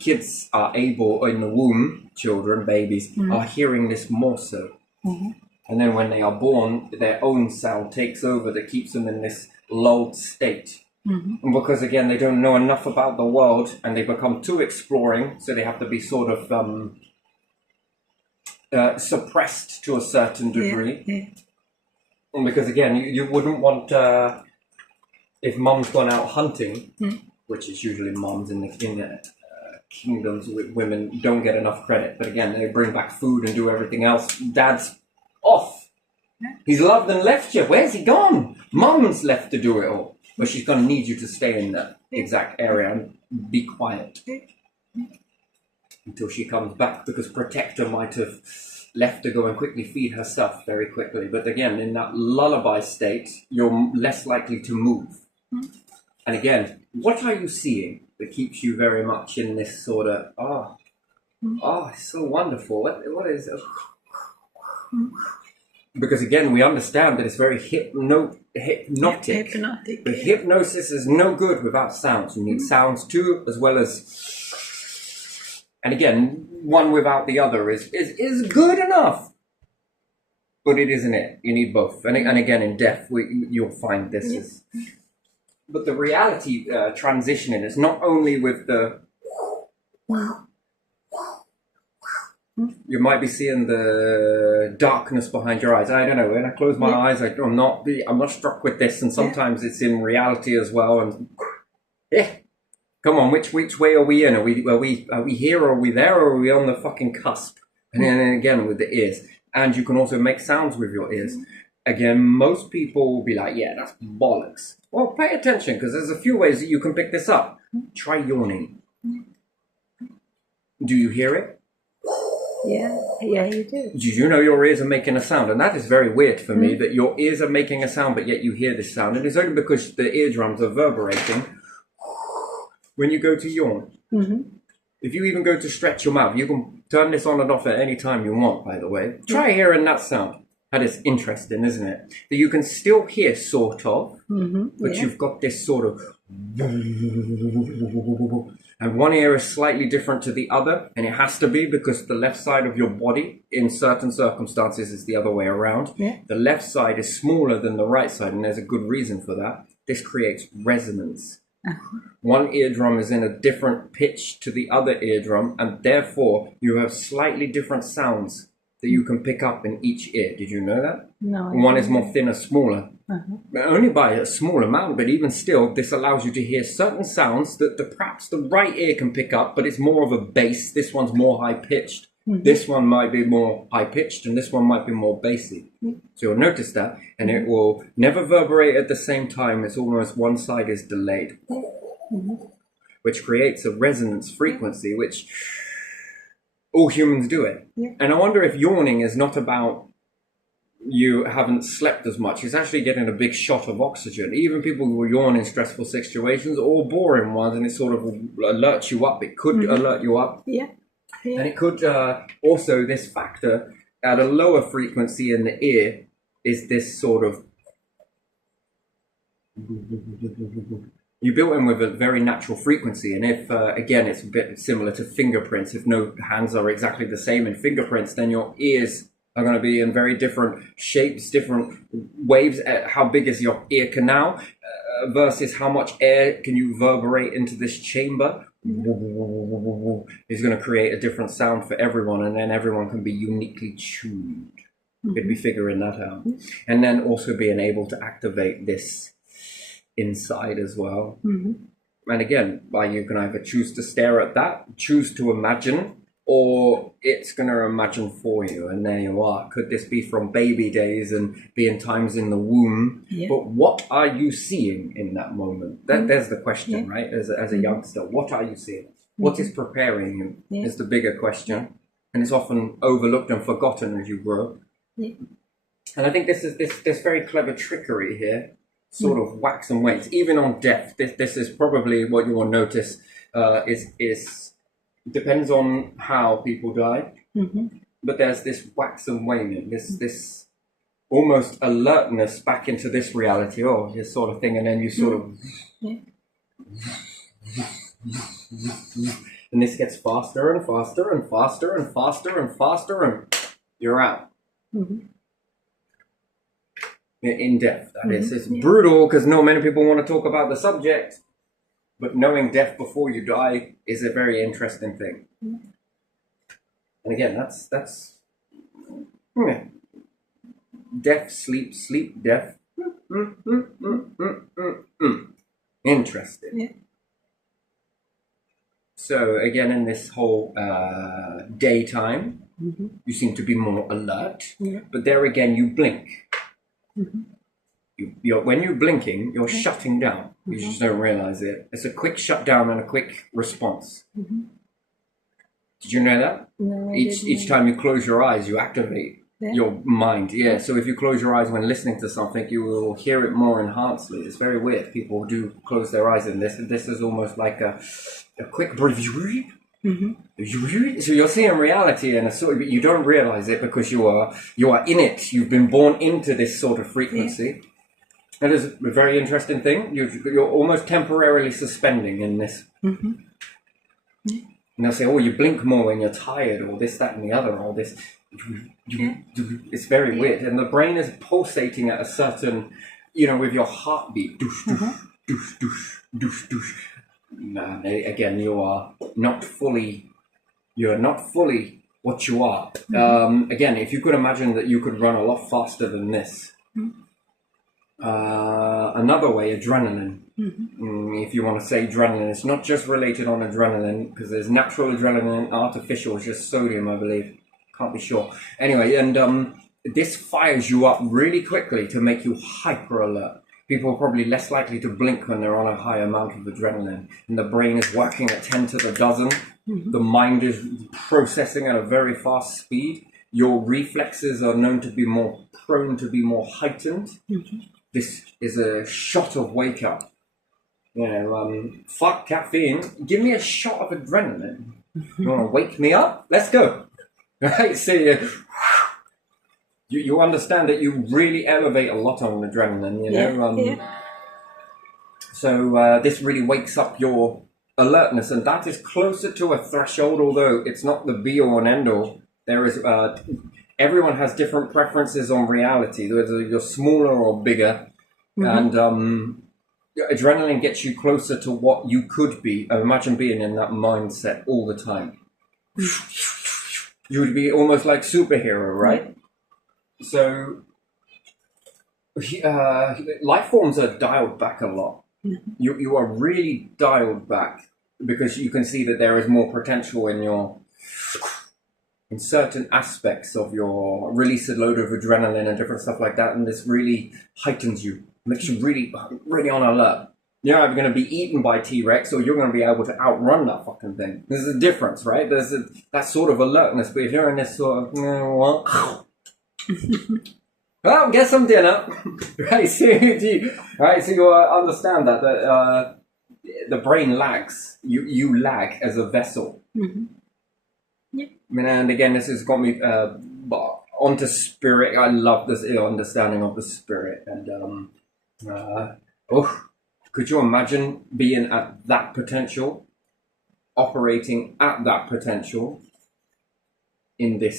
kids are able, in the womb, children, babies, are hearing this more so. And then when they are born, their own sound takes over that keeps them in this lulled state. And because, again, they don't know enough about the world and they become too exploring, so they have to be sort of suppressed to a certain degree. And because, again, you wouldn't want... if mom's gone out hunting, which is usually moms in the kingdoms, women don't get enough credit. But again, they bring back food and do everything else. Dad's off. He's loved and left you. Where's he gone? Mom's left to do it all. But she's going to need you to stay in that exact area and be quiet until she comes back, because Protector might have left to go and quickly feed her stuff very quickly. But again, in that lullaby state, you're less likely to move. And again, what are you seeing that keeps you very much in this sort of, it's so wonderful. What is it? Because again, we understand that it's very hypnotic. But hypnosis is no good without sounds. You need sounds too, as well as... And again, one without the other is good enough. but it isn't it. You need both. And again, in deaf, you'll find this is. But the reality transition in is not only with the. You might be seeing the darkness behind your eyes. I don't know. When I close my eyes, I'm not struck with this, and sometimes it's in reality as well. And come on, which way are we in? Are we here, or are we there, or are we on the fucking cusp? And then again with the ears, and you can also make sounds with your ears. Again, most people will be like, "Yeah, that's bollocks." Well, pay attention, because there's a few ways that you can pick this up. Try yawning. Do you hear it? Yeah, you do. Did you know your ears are making a sound? And that is very weird for me, that your ears are making a sound, but yet you hear this sound. And it's only because the eardrums are vibrating when you go to yawn. If you even go to stretch your mouth, you can turn this on and off at any time you want, by the way. Try hearing that sound. That is interesting, isn't it? That you can still hear, sort of, but you've got this sort of... And one ear is slightly different to the other, and it has to be because the left side of your body, in certain circumstances, is the other way around. The left side is smaller than the right side, and there's a good reason for that. This creates resonance. One eardrum is in a different pitch to the other eardrum, and therefore you have slightly different sounds that you can pick up in each ear. Did you know that? No. One is more thinner, smaller. Only by a small amount, but even still, this allows you to hear certain sounds that perhaps the right ear can pick up, but it's more of a bass. This one's more high-pitched. This one might be more high-pitched, and this one might be more bassy. So you'll notice that, and it will never reverberate at the same time. It's almost one side is delayed, which creates a resonance frequency, which all humans do it. And I wonder if yawning is not about you haven't slept as much. It's actually getting a big shot of oxygen. Even people who yawn in stressful situations or boring ones, and it sort of alerts you up. It could alert you up. And it could also, this factor at a lower frequency in the ear is this sort of... You built in with a very natural frequency, and if, again, it's a bit similar to fingerprints. If no hands are exactly the same in fingerprints, then your ears are going to be in very different shapes, different waves. How big is your ear canal versus how much air can you reverberate into this chamber? Is going to create a different sound for everyone, and then everyone can be uniquely tuned. You'd be figuring that out. And then also being able to activate this inside as well. And again, you can either choose to stare at that, choose to imagine, or it's going to imagine for you, and there you are. Could this be from baby days and being times in the womb? But what are you seeing in that moment? There's the question, right? As a youngster, what are you seeing? What is preparing you is the bigger question, and it's often overlooked and forgotten as you grow. And I think this is this very clever trickery here, sort of wax and wanes. Even on death, this is probably what you will notice is depends on how people die, but there's this wax and waning, this almost alertness back into this reality, this sort of thing, and then you sort of, and this gets faster and faster and faster and faster and faster, and you're out. In death, that is. It's brutal because not many people want to talk about the subject. But knowing death before you die is a very interesting thing. And again, that's death, sleep, death. Interesting. So again, in this whole daytime, you seem to be more alert. But there again, you blink. When you're blinking, you're shutting down. You just don't realize it. It's a quick shutdown and a quick response. Did you know that? No, each time you close your eyes, you activate your mind. So if you close your eyes when listening to something, you will hear it more enhancedly. It's very weird. People do close their eyes in this. This is almost like a quick breath. So you're seeing reality, and you don't realize it because you are in it. You've been born into this sort of frequency. That is a very interesting thing. You're almost temporarily suspending in this. And they'll say, you blink more when you're tired, or this, that, and the other, or this. It's very weird, and the brain is pulsating at a certain, with your heartbeat. Again, you're not fully what you are. Again, if you could imagine that you could run a lot faster than this. Another way, adrenaline. If you want to say adrenaline, it's not just related on adrenaline, because there's natural adrenaline, artificial, it's just sodium, I believe. Can't be sure. Anyway, and this fires you up really quickly to make you hyper alert. People are probably less likely to blink when they're on a high amount of adrenaline, and the brain is working at 10 to the dozen. The mind is processing at a very fast speed. Your reflexes are known to be more prone to be more heightened. This is a shot of wake up. Fuck caffeine. Give me a shot of adrenaline. You want to wake me up? Let's go. Right? So you understand that you really elevate a lot on adrenaline. So this really wakes up your alertness, and that is closer to a threshold, although it's not the be all and end all. There is everyone has different preferences on reality, whether you're smaller or bigger. And adrenaline gets you closer to what you could be. Imagine being in that mindset all the time. You would be almost like superhero, right? So life forms are dialed back a lot. You are really dialed back, because you can see that there is more potential in certain aspects of your release a load of adrenaline and different stuff like that, and this really heightens you, makes you really, really on alert. You're either going to be eaten by T-Rex, or you're going to be able to outrun that fucking thing. There's a difference, right? There's that sort of alertness, but if you're in this sort of, well, get some dinner. Right, so you understand that the brain lags. You lag as a vessel. And again, this has got me onto spirit. I love this understanding of the spirit. And could you imagine being at that potential, operating at that potential in this?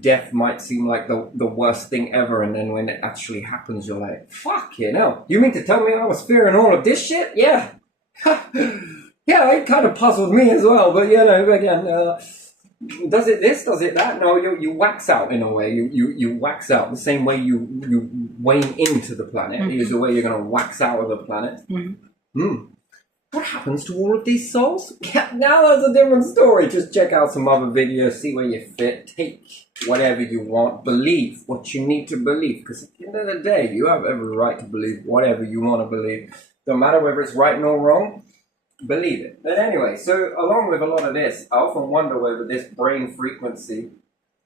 Death might seem like the worst thing ever, and then when it actually happens, you're like, fuck, you mean to tell me I was fearing all of this shit? Yeah. Yeah, it kind of puzzled me as well, but again, does it this, does it that? No, you wax out in a way. You wax out the same way you wane into the planet is the way you're going to wax out of the planet. What happens to all of these souls? Now that's a different story. Just check out some other videos, see where you fit, take whatever you want, believe what you need to believe, because at the end of the day, you have every right to believe whatever you want to believe. No matter whether it's right nor wrong, believe it. But anyway, so along with a lot of this, I often wonder whether this brain frequency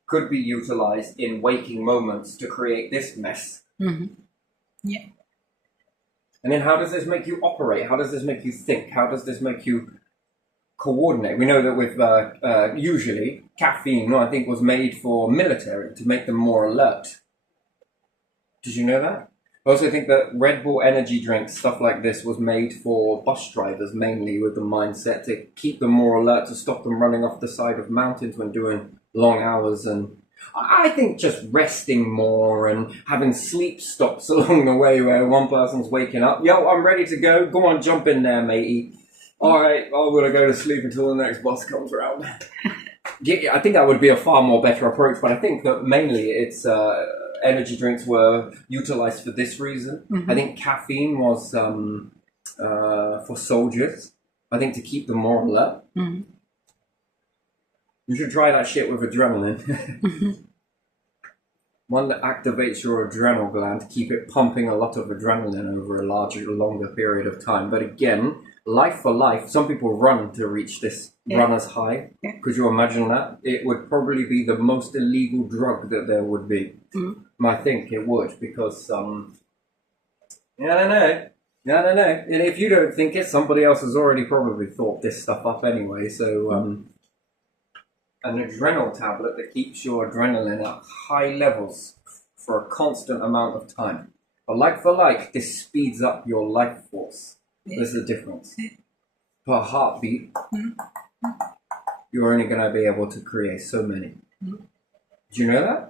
could be utilized in waking moments to create this mess. Yeah. And then how does this make you operate? How does this make you think? How does this make you coordinate? We know that with usually caffeine, I think, was made for military to make them more alert. Did you know that? I also think that Red Bull energy drinks, stuff like this, was made for bus drivers mainly, with the mindset to keep them more alert, to stop them running off the side of mountains when doing long hours. And I think just resting more and having sleep stops along the way where one person's waking up. Yo, I'm ready to go. Go on, jump in there, matey. All right, I'm going to go to sleep until the next bus comes around. I think that would be a far more better approach, but I think that mainly it's energy drinks were utilized for this reason. I think caffeine was for soldiers. I think to keep them more alert. You should try that shit with adrenaline. One that activates your adrenal gland to keep it pumping a lot of adrenaline over a longer period of time. But again, life for life, some people run to reach this runner's high. Could you imagine that? It would probably be the most illegal drug that there would be. I think it would, because, I don't know. And if you don't think it, somebody else has already probably thought this stuff up anyway. So, an adrenal tablet that keeps your adrenaline at high levels for a constant amount of time. But like for like, this speeds up your life force. There's a difference. Per heartbeat, you're only going to be able to create so many. Do you know that?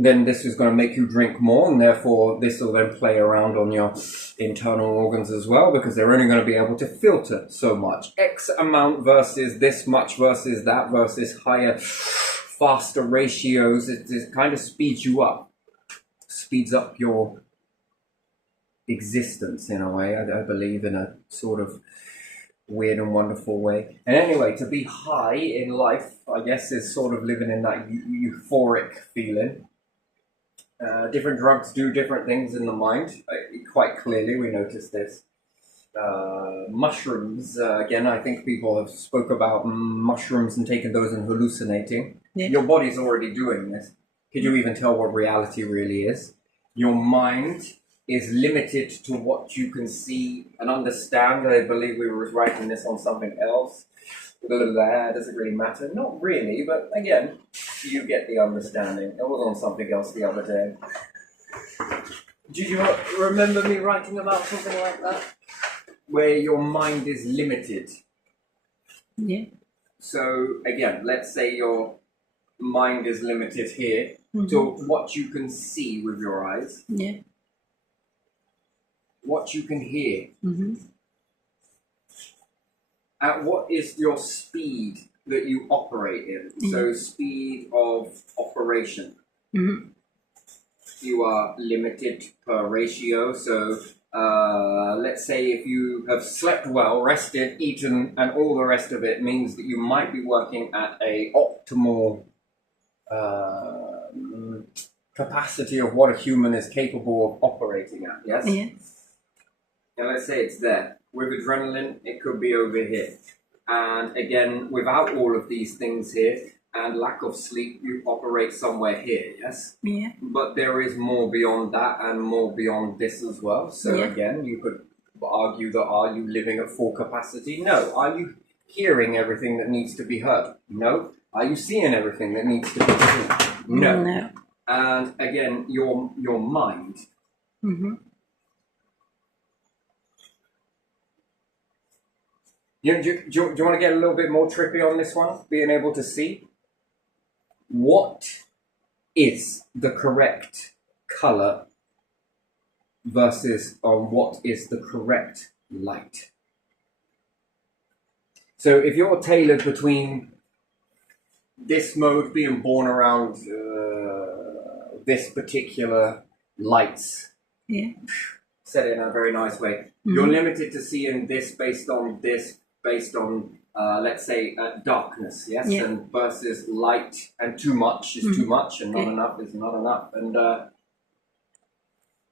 Then this is going to make you drink more, and therefore this will then play around on your internal organs as well, because they're only going to be able to filter so much. X amount versus this much versus that versus higher, faster ratios. It kind of speeds you up. Speeds up your existence in a way, I believe, in a sort of weird and wonderful way. And anyway, to be high in life, I guess, is sort of living in that euphoric feeling. Different drugs do different things in the mind. Quite clearly, we notice this. Mushrooms, again, I think people have spoke about mushrooms and taking those and hallucinating. Yeah. Your body's already doing this. Could you even tell what reality really is? Your mind is limited to what you can see and understand. I believe we were writing this on something else. That doesn't really matter. Not really, but again, you get the understanding. I was on something else the other day. Do you remember me writing about something like that? Where your mind is limited. Yeah. So again, let's say your mind is limited here to what you can see with your eyes. Yeah. What you can hear. At what is your speed that you operate in? So speed of operation. You are limited per ratio. So let's say if you have slept well, rested, eaten, and all the rest of it means that you might be working at a optimal capacity of what a human is capable of operating at. Yes? Yes. And let's say it's there. With adrenaline, it could be over here. And again, without all of these things here and lack of sleep, you operate somewhere here, yes? Yeah. But there is more beyond that and more beyond this as well. So again, you could argue that are you living at full capacity? No. Are you hearing everything that needs to be heard? No. Are you seeing everything that needs to be seen? No. No. And again, your mind. Do you want to get a little bit more trippy on this one? Being able to see? What is the correct color versus what is the correct light? So if you're tailored between this mode being born around this particular lights, said it in a very nice way, you're limited to seeing this based on this, based on, let's say, darkness, yes? Yeah. And versus light, and too much is too much, and not enough is not enough. And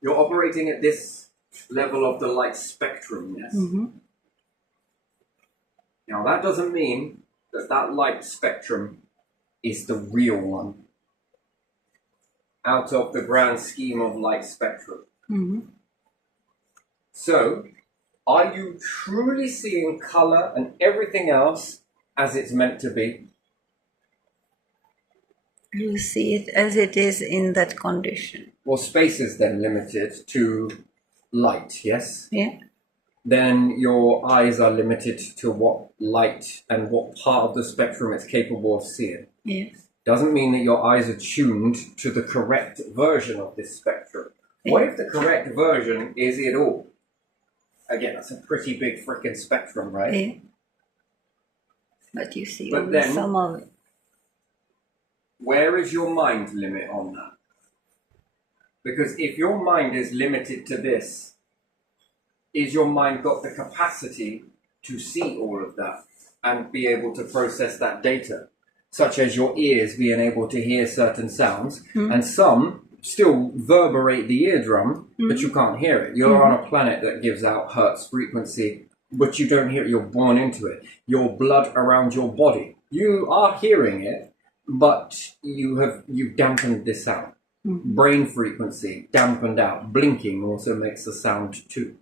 you're operating at this level of the light spectrum, yes? Now, that doesn't mean that that light spectrum is the real one out of the grand scheme of light spectrum. So, are you truly seeing color and everything else as it's meant to be? You see it as it is in that condition. Well, space is then limited to light, yes? Yeah. Then your eyes are limited to what light and what part of the spectrum it's capable of seeing. Yes. Doesn't mean that your eyes are tuned to the correct version of this spectrum. Yeah. What if the correct version is it all? Again, that's a pretty big frickin' spectrum, right? Yeah. But you see only some of it. Where is your mind limit on that? Because if your mind is limited to this, is your mind got the capacity to see all of that and be able to process that data? Such as your ears being able to hear certain sounds, and some still reverberate the eardrum, but you can't hear it. You're on a planet that gives out hertz frequency, but you don't hear it. You're born into it. Your blood around your body, you are hearing it, but you've dampened this out. Brain frequency dampened out. Blinking also makes a sound too.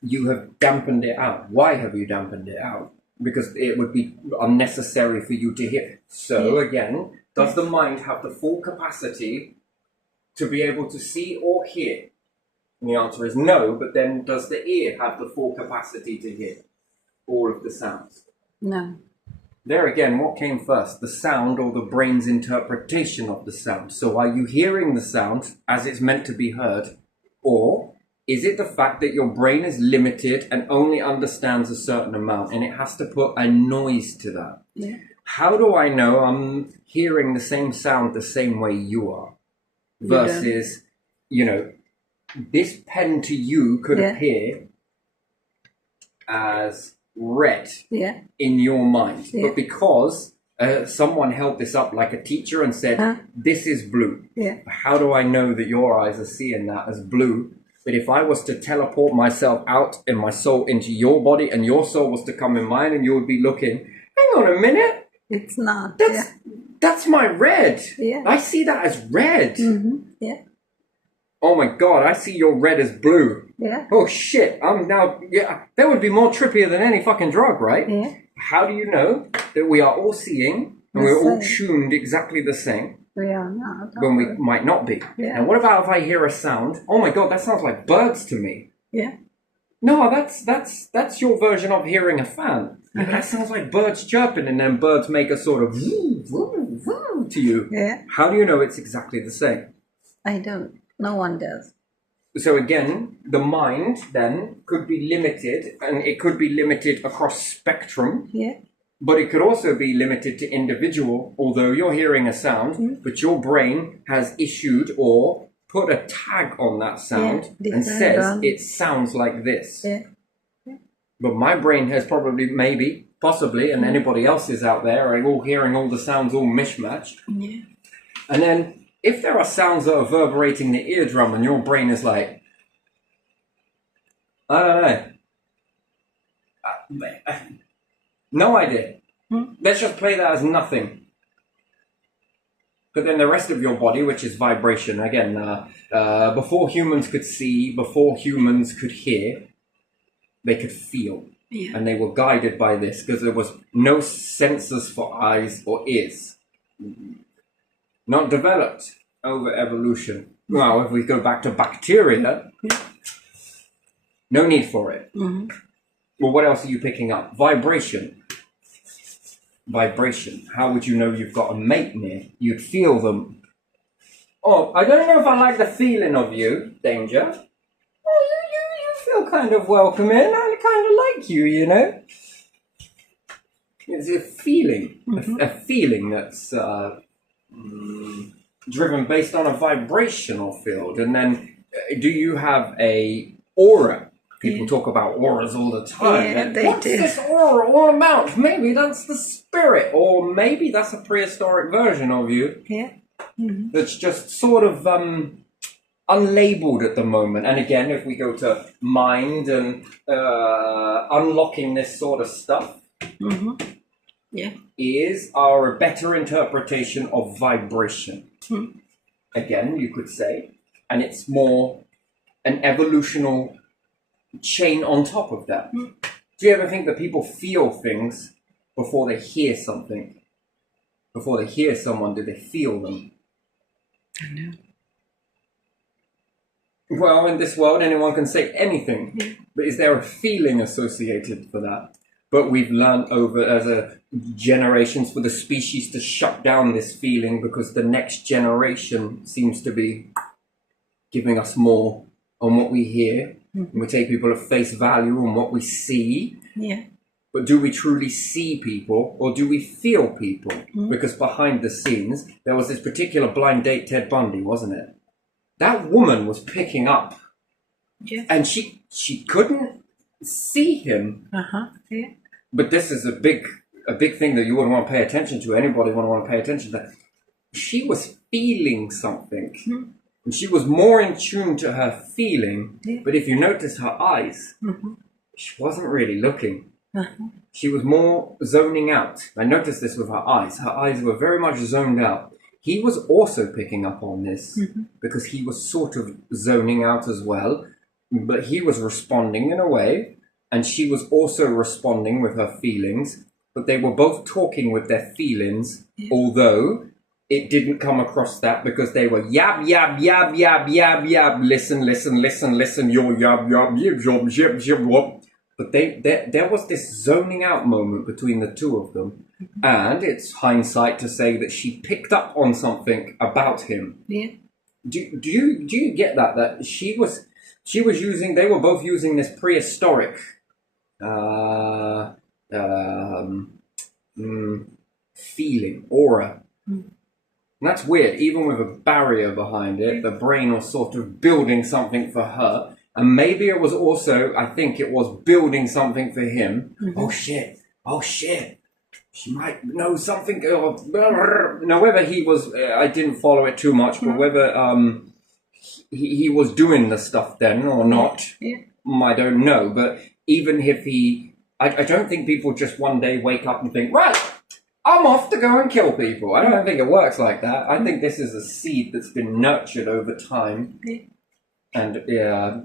You have dampened it out. Why have you dampened it out? Because it would be unnecessary for you to hear. So again, does the mind have the full capacity to be able to see or hear? And the answer is no, but then does the ear have the full capacity to hear all of the sounds? No. there again, what came first, the sound or the brain's interpretation of the sound? So are you hearing the sound as it's meant to be heard, or is it the fact that your brain is limited and only understands a certain amount and it has to put a noise to that? Yeah. How do I know I'm hearing the same sound the same way you are? Versus, you know, this pen to you could appear as red in your mind. But because someone held this up like a teacher and said, this is blue. How do I know that your eyes are seeing that as blue? But if I was to teleport myself out and my soul into your body and your soul was to come in mine and you would be looking, hang on a minute. It's not. That's my red. I see that as red. Oh my God, I see your red as blue. Oh shit, I'm now, that would be more trippier than any fucking drug, right? How do you know that we are all seeing and we're all tuned exactly the same? We are not. When we might not be. And what about if I hear a sound? Oh my God, that sounds like birds to me. No, that's your version of hearing a fan. That sounds like birds chirping, and then birds make a sort of woo, woo, woo to you. How do you know it's exactly the same? I don't. No one does. So again, the mind then could be limited, and it could be limited across spectrum. But it could also be limited to individual, although you're hearing a sound, but your brain has issued or put a tag on that sound and says it sounds like this. But my brain has probably, maybe, possibly, and anybody else's out there are all hearing all the sounds all mishmatched. And then if there are sounds that are reverberating the eardrum and your brain is like, I don't know. No idea. Let's just play that as nothing. But then the rest of your body, which is vibration, again, before humans could see, before humans could hear, they could feel. And they were guided by this because there was no sensors for eyes or ears. Not developed over evolution. Well, if we go back to bacteria, no need for it. Well, what else are you picking up? Vibration. Vibration. How would you know you've got a mate near? You'd feel them. Oh, I don't know if I like the feeling of you, Danger. Oh, you feel kind of welcoming. I kind of like you, you know. It's a feeling. A feeling that's driven based on a vibrational field. And then do you have a aura? People talk about auras all the time. What's this aura all about? Maybe that's the spirit, or maybe that's a prehistoric version of you. That's just sort of unlabeled at the moment. And again, if we go to mind and unlocking this sort of stuff, is our better interpretation of vibration. Again, you could say, and it's more an evolutional chain on top of that. Do you ever think that people feel things before they hear something? Before they hear someone, do they feel them? I know. Well, in this world, anyone can say anything. But is there a feeling associated for that? But we've learned over as a generations for the species to shut down this feeling because the next generation seems to be giving us more on what we hear. We take people at face value on what we see. But do we truly see people or do we feel people? Because behind the scenes, there was this particular blind date, Ted Bundy, wasn't it? That woman was picking up. And she couldn't see him. But this is a big thing that you wouldn't want to pay attention to. Anybody wouldn't want to pay attention to that. She was feeling something. And she was more in tune to her feeling. But if you notice her eyes, she wasn't really looking. She was more zoning out. I noticed this with her eyes. Her eyes were very much zoned out. He was also picking up on this because he was sort of zoning out as well. But he was responding in a way. And she was also responding with her feelings. But they were both talking with their feelings, although it didn't come across that because they were yab, yab, yab, yab, yab, yab, listen, listen, listen, listen, yo, yab, yab, yab, yab, yab, yab, whoop. but there was this zoning out moment between the two of them, and it's hindsight to say that she picked up on something about him. Yeah. Do you get that she was using, they were both using this prehistoric feeling, aura. And that's weird. Even with a barrier behind it, the brain was sort of building something for her. And maybe it was also, I think it was building something for him. Oh shit. She might know something. Now, whether he was, I didn't follow it too much, but whether he was doing the stuff then or not, I don't know. But even if I don't think people just one day wake up and think, right, I'm off to go and kill people. I don't think it works like that. I think this is a seed that's been nurtured over time. And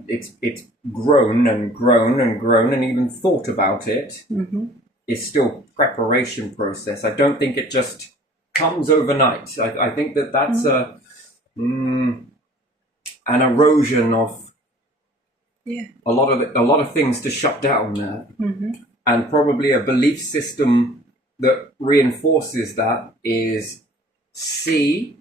it's grown and grown and grown, and even thought about it. Is still preparation process. I don't think it just comes overnight. I think that's an erosion of a lot of things to shut down there, and probably a belief system that reinforces that is see.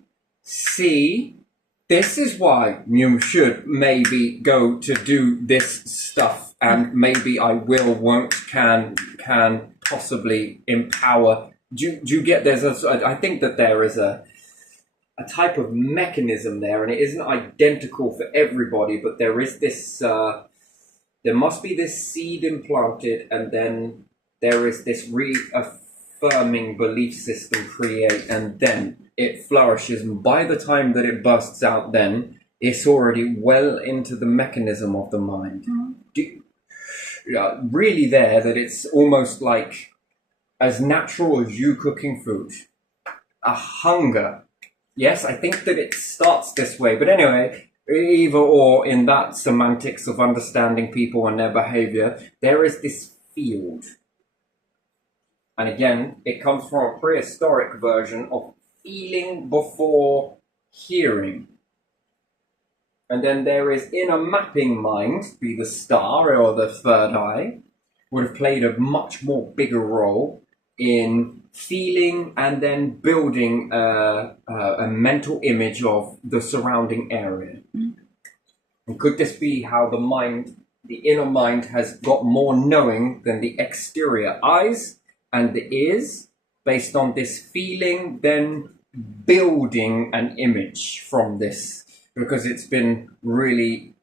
This is why you should maybe go to do this stuff, and maybe I will, won't, can possibly empower. Do you get, I think that there is a type of mechanism there, and it isn't identical for everybody, but there is this, there must be this seed implanted, and then there is this reaffirming belief system create, and then it flourishes, and by the time that it bursts out, then it's already well into the mechanism of the mind. Really there, that it's almost like as natural as you cooking food. A hunger. Yes, I think that it starts this way, but anyway, either or, in that semantics of understanding people and their behavior, there is this field. And again, it comes from a prehistoric version of feeling before hearing. And then there is inner mapping mind, be the star or the third eye, would have played a much more bigger role in feeling and then building a mental image of the surrounding area. And could this be how the mind, the inner mind, has got more knowing than the exterior eyes and the ears, based on this feeling, then building an image from this, because it's been really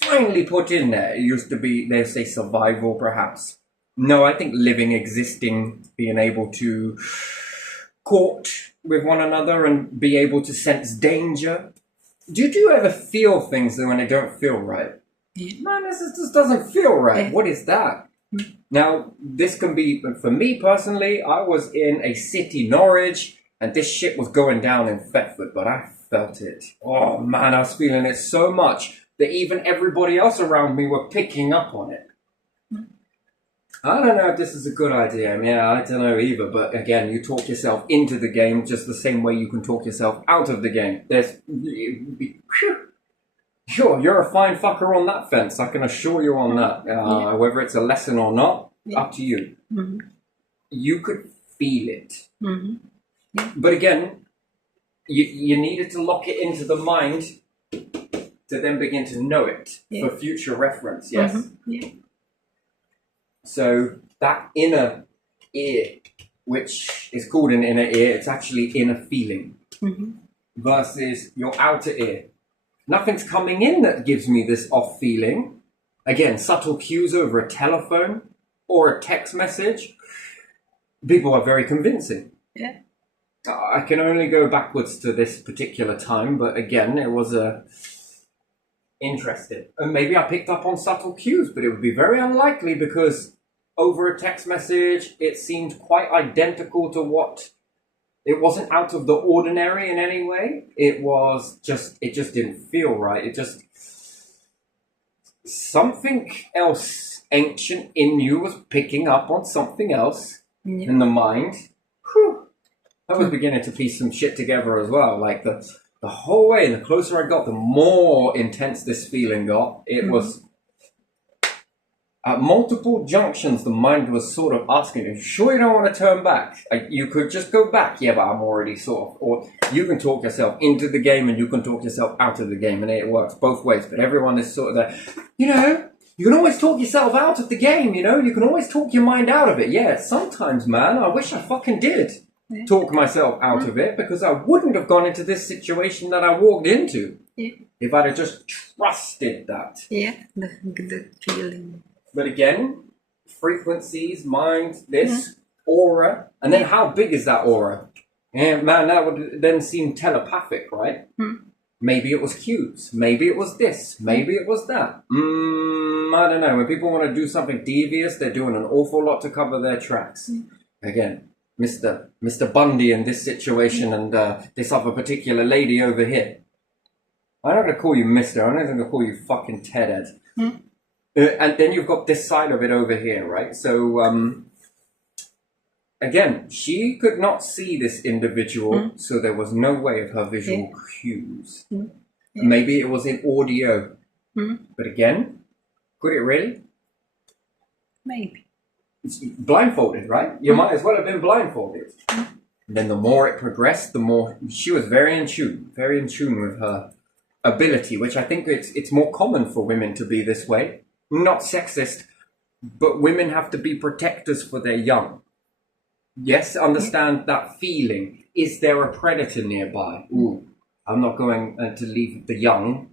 finely put in there. It used to be, they say, survival, perhaps. No, I think living, existing, being able to court with one another and be able to sense danger. Do you ever feel things when they don't feel right? Man, this just doesn't feel right. What is that? Now, this can be, for me personally, I was in a city, Norwich, and this shit was going down in Thetford, but I felt it. Oh man, I was feeling it so much that even everybody else around me were picking up on it. I don't know if this is a good idea. I don't know either, but again, you talk yourself into the game just the same way you can talk yourself out of the game. Sure, you're a fine fucker on that fence, I can assure you on that. Whether it's a lesson or not, up to you. You could feel it. But again, you needed to lock it into the mind to then begin to know it for future reference, yes? So that inner ear, which is called an inner ear, it's actually inner feeling, versus your outer ear. Nothing's coming in that gives me this off feeling. Again, subtle cues over a telephone or a text message. People are very convincing. I can only go backwards to this particular time, but again, it was interesting. And maybe I picked up on subtle cues, but it would be very unlikely, because over a text message, it seemed quite identical to what... It wasn't out of the ordinary in any way. It just didn't feel right. It just... Something else ancient in you was picking up on something else in the mind. Whew. I was beginning to piece some shit together as well. Like the whole way, and the closer I got, the more intense this feeling got. It was... At multiple junctions, the mind was sort of asking, "You sure you don't want to turn back? You could just go back." Yeah, but I'm already sort of. Or you can talk yourself into the game and you can talk yourself out of the game, and it works both ways. But everyone is sort of there. You can always talk yourself out of the game, You can always talk your mind out of it. Yeah, sometimes, man, I wish I fucking did talk myself out of it, because I wouldn't have gone into this situation that I walked into if I'd have just trusted that. Yeah, the feeling. But again, frequencies, mind, this, aura, and then how big is that aura? Yeah, man, that would then seem telepathic, right? Maybe it was cues. Maybe it was this. Maybe it was that. I don't know. When people want to do something devious, they're doing an awful lot to cover their tracks. Again, Mr. Bundy in this situation and this other particular lady over here. I'm not going to call you Mr. I'm not going to call you fucking Ted Ed. And then you've got this side of it over here, right? So, again, she could not see this individual, so there was no way of her visual cues. Maybe it was in audio. But again, could it really? Maybe. It's blindfolded, right? You might as well have been blindfolded. And then the more it progressed, the more she was very in tune with her ability, which I think it's more common for women to be this way. Not sexist, but women have to be protectors for their young. Yes, understand that feeling. Is there a predator nearby? Ooh, I'm not going to leave the young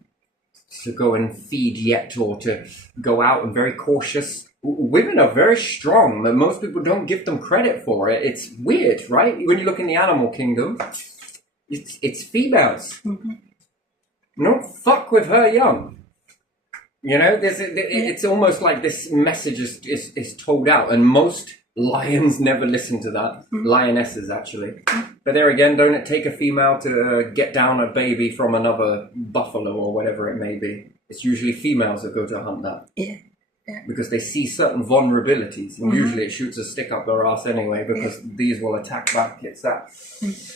to go and feed yet, or to go out and very cautious. Women are very strong, but most people don't give them credit for it. It's weird, right? When you look in the animal kingdom, it's females. Don't fuck with her young. It's almost like this message is told out, and most lions never listen to that. Lionesses, actually. But there again, don't it take a female to get down a baby from another buffalo or whatever it may be? It's usually females that go to hunt that. Yeah. Because they see certain vulnerabilities, and usually it shoots a stick up their ass anyway, because these will attack back. It's that.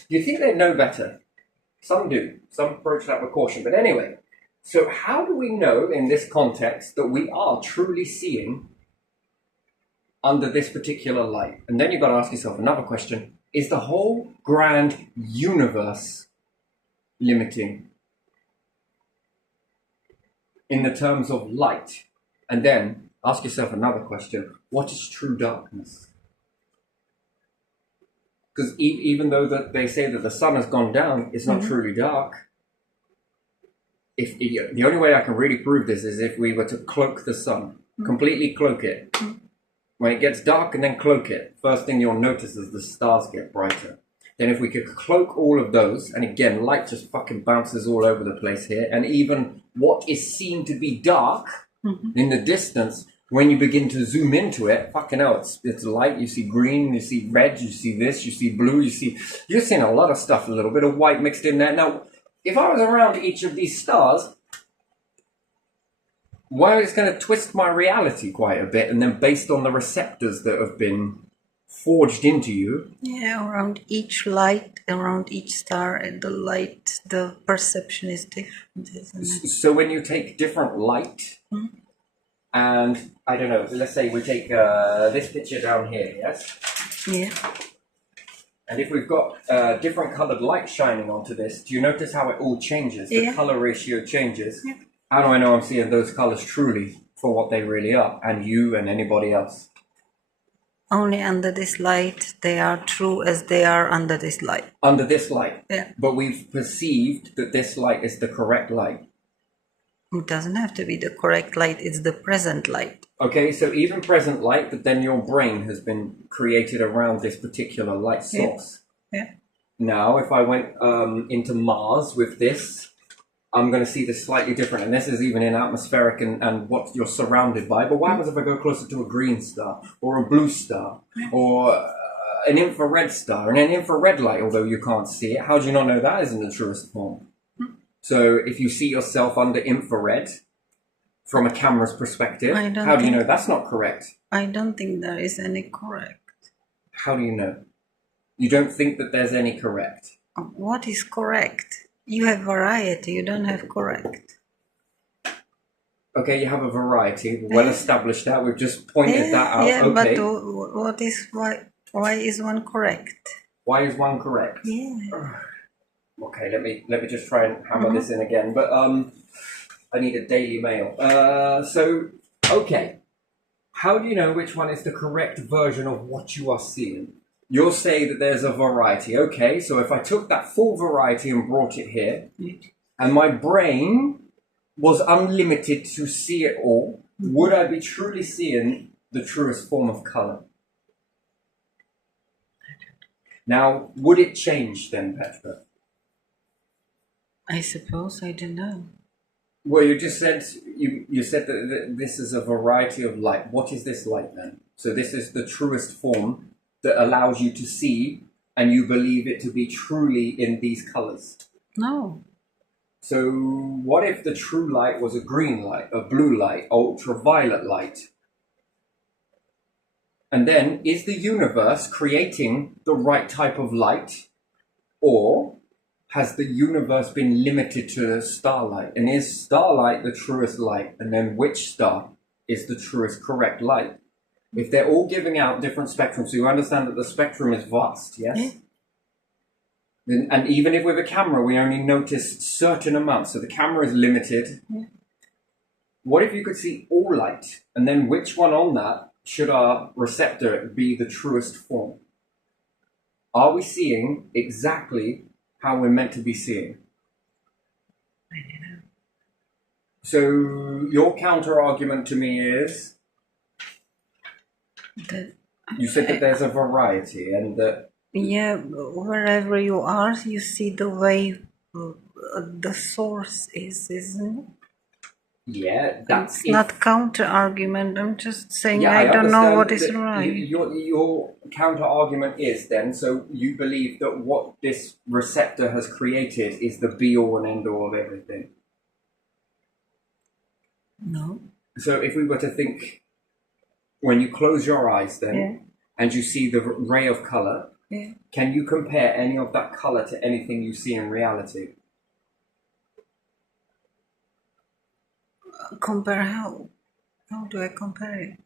You think they know better? Some do. Some approach that with caution. But anyway. So how do we know in this context that we are truly seeing under this particular light? And then you've got to ask yourself another question. Is the whole grand universe limiting in the terms of light? And then ask yourself another question. What is true darkness? Because even though that they say that the sun has gone down, it's not truly dark. If the only way I can really prove this is if we were to cloak the sun, completely cloak it. When it gets dark and then cloak it, first thing you'll notice is the stars get brighter. Then if we could cloak all of those, and again, light just fucking bounces all over the place here, and even what is seen to be dark in the distance, when you begin to zoom into it, fucking hell, it's light. You see green, you see red, you see this, you see blue, you're seeing a lot of stuff, a little bit of white mixed in there. Now, if I was around each of these stars, well, it's going to twist my reality quite a bit, and then based on the receptors that have been forged into you. Yeah, around each light, around each star, and the light, the perception is different, isn't it? So when you take different light, and I don't know, let's say we take this picture down here, yes? Yeah. And if we've got different coloured light shining onto this, do you notice how it all changes? The colour ratio changes. Yeah. How do I know I'm seeing those colours truly for what they really are, and you and anybody else? Only under this light, they are true as they are under this light. Under this light? Yeah. But we've perceived that this light is the correct light. It doesn't have to be the correct light, it's the present light. Okay, so even present light, but then your brain has been created around this particular light source. Yeah. Now, if I went into Mars with this, I'm going to see this slightly different. And this is even in atmospheric and what you're surrounded by. But what happens if I go closer to a green star or a blue star or an infrared star and an infrared light, although you can't see it? How do you not know that isn't the truest form? So if you see yourself under infrared from a camera's perspective, how do you know that's not correct? I don't think there is any correct. How do you know? You don't think that there's any correct? What is correct? You have variety, you don't have correct. Okay, you have a variety. We've well established that. We've just pointed that out. Yeah, Okay. but what is why is one correct? Why is one correct? Yeah. Okay, let me just try and hammer this in again. But I need a Daily Mail. So okay, how do you know which one is the correct version of what you are seeing? You'll say that there's a variety. Okay, so if I took that full variety and brought it here, and my brain was unlimited to see it all, would I be truly seeing the truest form of color? Now, would it change then, Petra? I suppose, I don't know. Well, you just said you said that this is a variety of light. What is this light then? So this is the truest form that allows you to see, and you believe it to be truly in these colors. No. So what if the true light was a green light, a blue light, ultraviolet light? And then, is the universe creating the right type of light? Or has the universe been limited to starlight? And is starlight the truest light? And then which star is the truest correct light? If they're all giving out different spectrums, so you understand that the spectrum is vast, yes? Yeah. And even if with a camera we only notice certain amounts, so the camera is limited. Yeah. What if you could see all light, and then which one on that should our receptor be the truest form? Are we seeing exactly how we're meant to be seeing? I don't know. So your counter argument to me is, you said that there's a variety, and that yeah, wherever you are, you see the way the source is, isn't it? yeah, that's It's not counter argument. I'm just saying yeah, I don't know understand what is that right. Your counter argument is then, so you believe that what this receptor has created is the be all and end all of everything. No. So if we were to think, when you close your eyes then, Yeah. and you see the ray of color, Yeah. can you compare any of that color to anything you see in reality? Compare how? How do I compare it?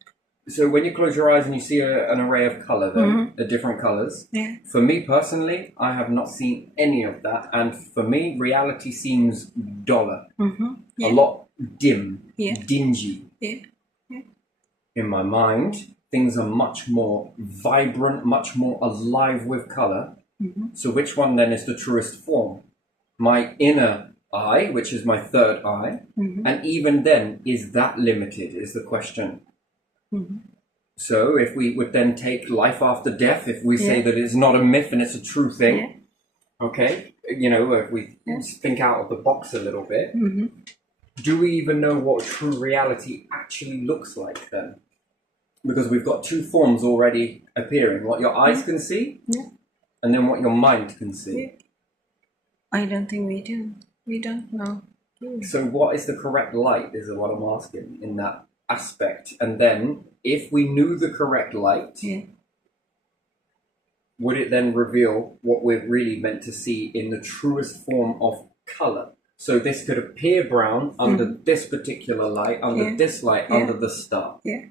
So when you close your eyes and you see an array of color, then different colors. Yeah. For me personally, I have not seen any of that, and for me, reality seems duller, Yeah. a lot dim, Yeah. dingy. Yeah. Yeah. In my mind, things are much more vibrant, much more alive with color. So which one then is the truest form? My inner eye, which is my third eye, and even then, is that limited, is the question. So if we would then take life after death, if we say that it's not a myth and it's a true thing, okay, you know, if we think out of the box a little bit, do we even know what true reality actually looks like then? Because we've got two forms already appearing, what your eyes can see, and then what your mind can see. I don't think we do. We don't know. So what is the correct light is what I'm asking in that aspect. And then if we knew the correct light, would it then reveal what we're really meant to see in the truest form of color? So this could appear brown under this particular light, under this light, under the star. Yeah.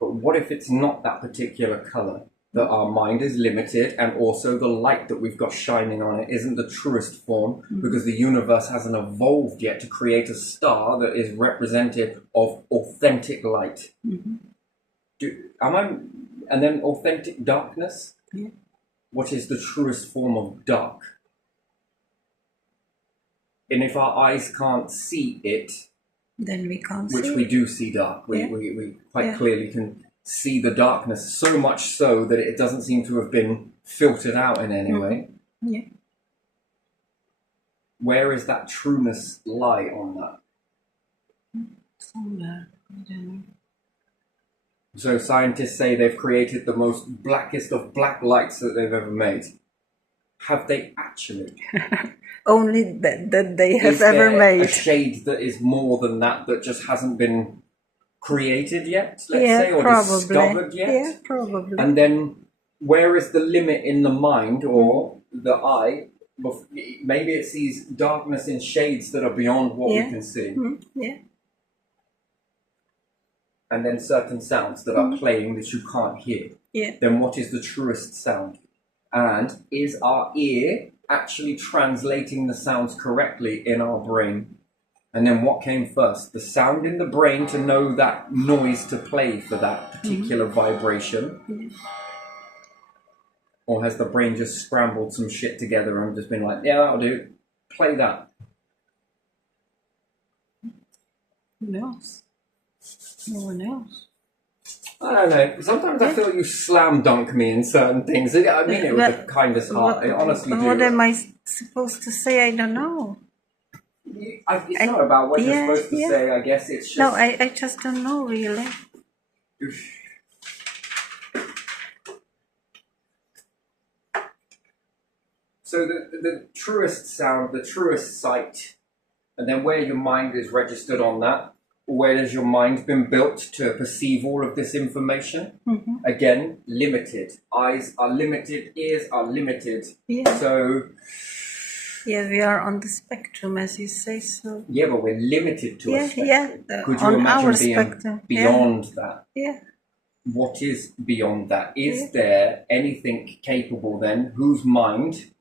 But what if it's not that particular color? That our mind is limited, and also the light that we've got shining on it isn't the truest form, because the universe hasn't evolved yet to create a star that is representative of authentic light. And then authentic darkness? What is the truest form of dark? And if our eyes can't see it, then we can't which see we it. do see dark, we quite clearly can see the darkness, so much so that it doesn't seem to have been filtered out in any way. Yeah. Where is that trueness lie on that? Somewhere. I don't know. So scientists say they've created the most blackest of black lights that they've ever made. Have they actually? Only that they have Is ever there made. a shade that is more than that just hasn't been created yet, let's say, or discovered yet? Yeah, probably. And then where is the limit in the mind or the eye maybe it sees darkness in shades that are beyond what we can see. Yeah. And then certain sounds that are playing that you can't hear. Yeah. Then what is the truest sound? And is our ear actually translating the sounds correctly in our brain? And then what came first? The sound in the brain to know that noise to play for that particular vibration? Or has the brain just scrambled some shit together and just been like, yeah, that'll do. Play that. Who knows? No one knows. I don't know. Sometimes I feel you slam dunk me in certain things. I mean it with the kindest heart. I honestly do. What am I supposed to say? I don't know. It's not about what you're supposed to say. I guess it's just... No, I just don't know, really. So the truest sound, the truest sight, and then where your mind is registered on that, where has your mind been built to perceive all of this information? Again, limited. Eyes are limited, ears are limited. Yeah. So... Yeah, we are on the spectrum, as you say, so... Yeah, but we're limited to a spectrum. Yeah, Could you on imagine our being spectrum. beyond that? Yeah. What is beyond that? Is there anything capable then, whose mind,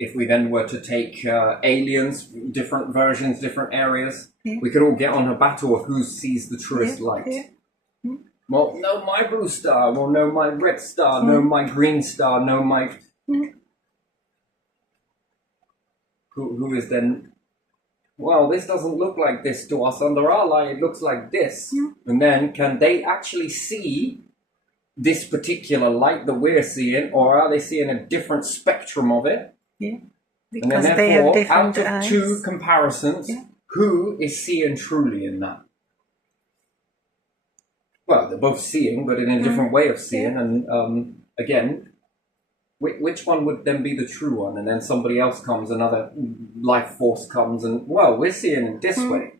if we then were to take aliens, different versions, different areas, we could all get on a battle of who sees the truest light. Well, no, my blue star. Well, no, my red star. No, my green star. No, my... Who is then... Well, this doesn't look like this to us. Under our light, it looks like this. And then, can they actually see this particular light that we're seeing, or are they seeing a different spectrum of it? Yeah. And then, Because they have therefore, different out of eyes. two comparisons, who is seeing truly in that? Well, they're both seeing, but in a different way of seeing. And again, which one would then be the true one? And then somebody else comes, another life force comes, and, well, we're seeing it this way.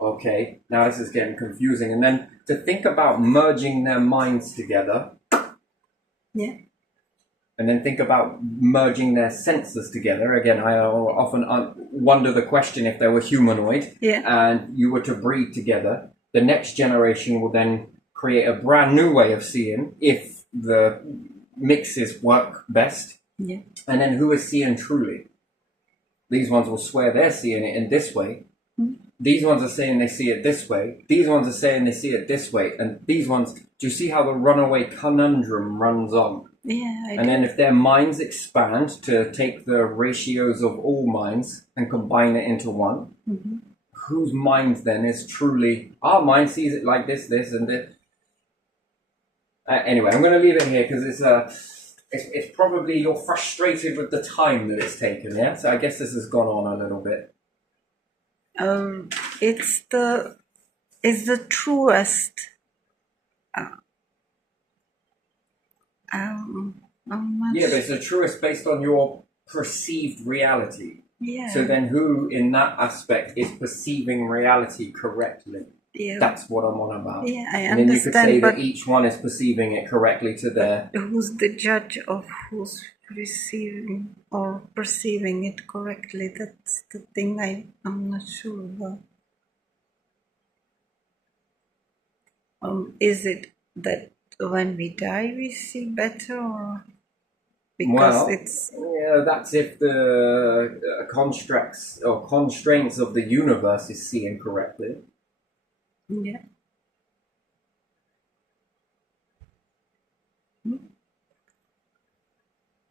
Okay, now this is getting confusing. And then to think about merging their minds together. Yeah. And then think about merging their senses together. Again, I often wonder the question, if they were humanoid and you were to breed together, the next generation will then create a brand new way of seeing if the mixes work best. Yeah. And then who is seeing truly? These ones will swear they're seeing it in this way. These ones are saying they see it this way. These ones are saying they see it this way. And these ones, do you see how the runaway conundrum runs on? Yeah. And then if their minds expand to take the ratios of all minds and combine it into one, whose mind then is truly, our mind sees it like this, this, and this. Anyway, I'm going to leave it here because it's probably you're frustrated with the time that it's taken, yeah? So I guess this has gone on a little bit. It's the truest. Yeah, but it's the truest based on your perceived reality. Yeah. So then who in that aspect is perceiving reality correctly? Yeah. That's what I'm on about. Yeah, I and then you could understand, say but that each one is perceiving it correctly to their... Who's the judge of who's receiving or perceiving it correctly? That's the thing I'm not sure about. Is it that when we die we see better, or because it's... Yeah, that's if the constructs or constraints of the universe is seeing correctly. Yeah.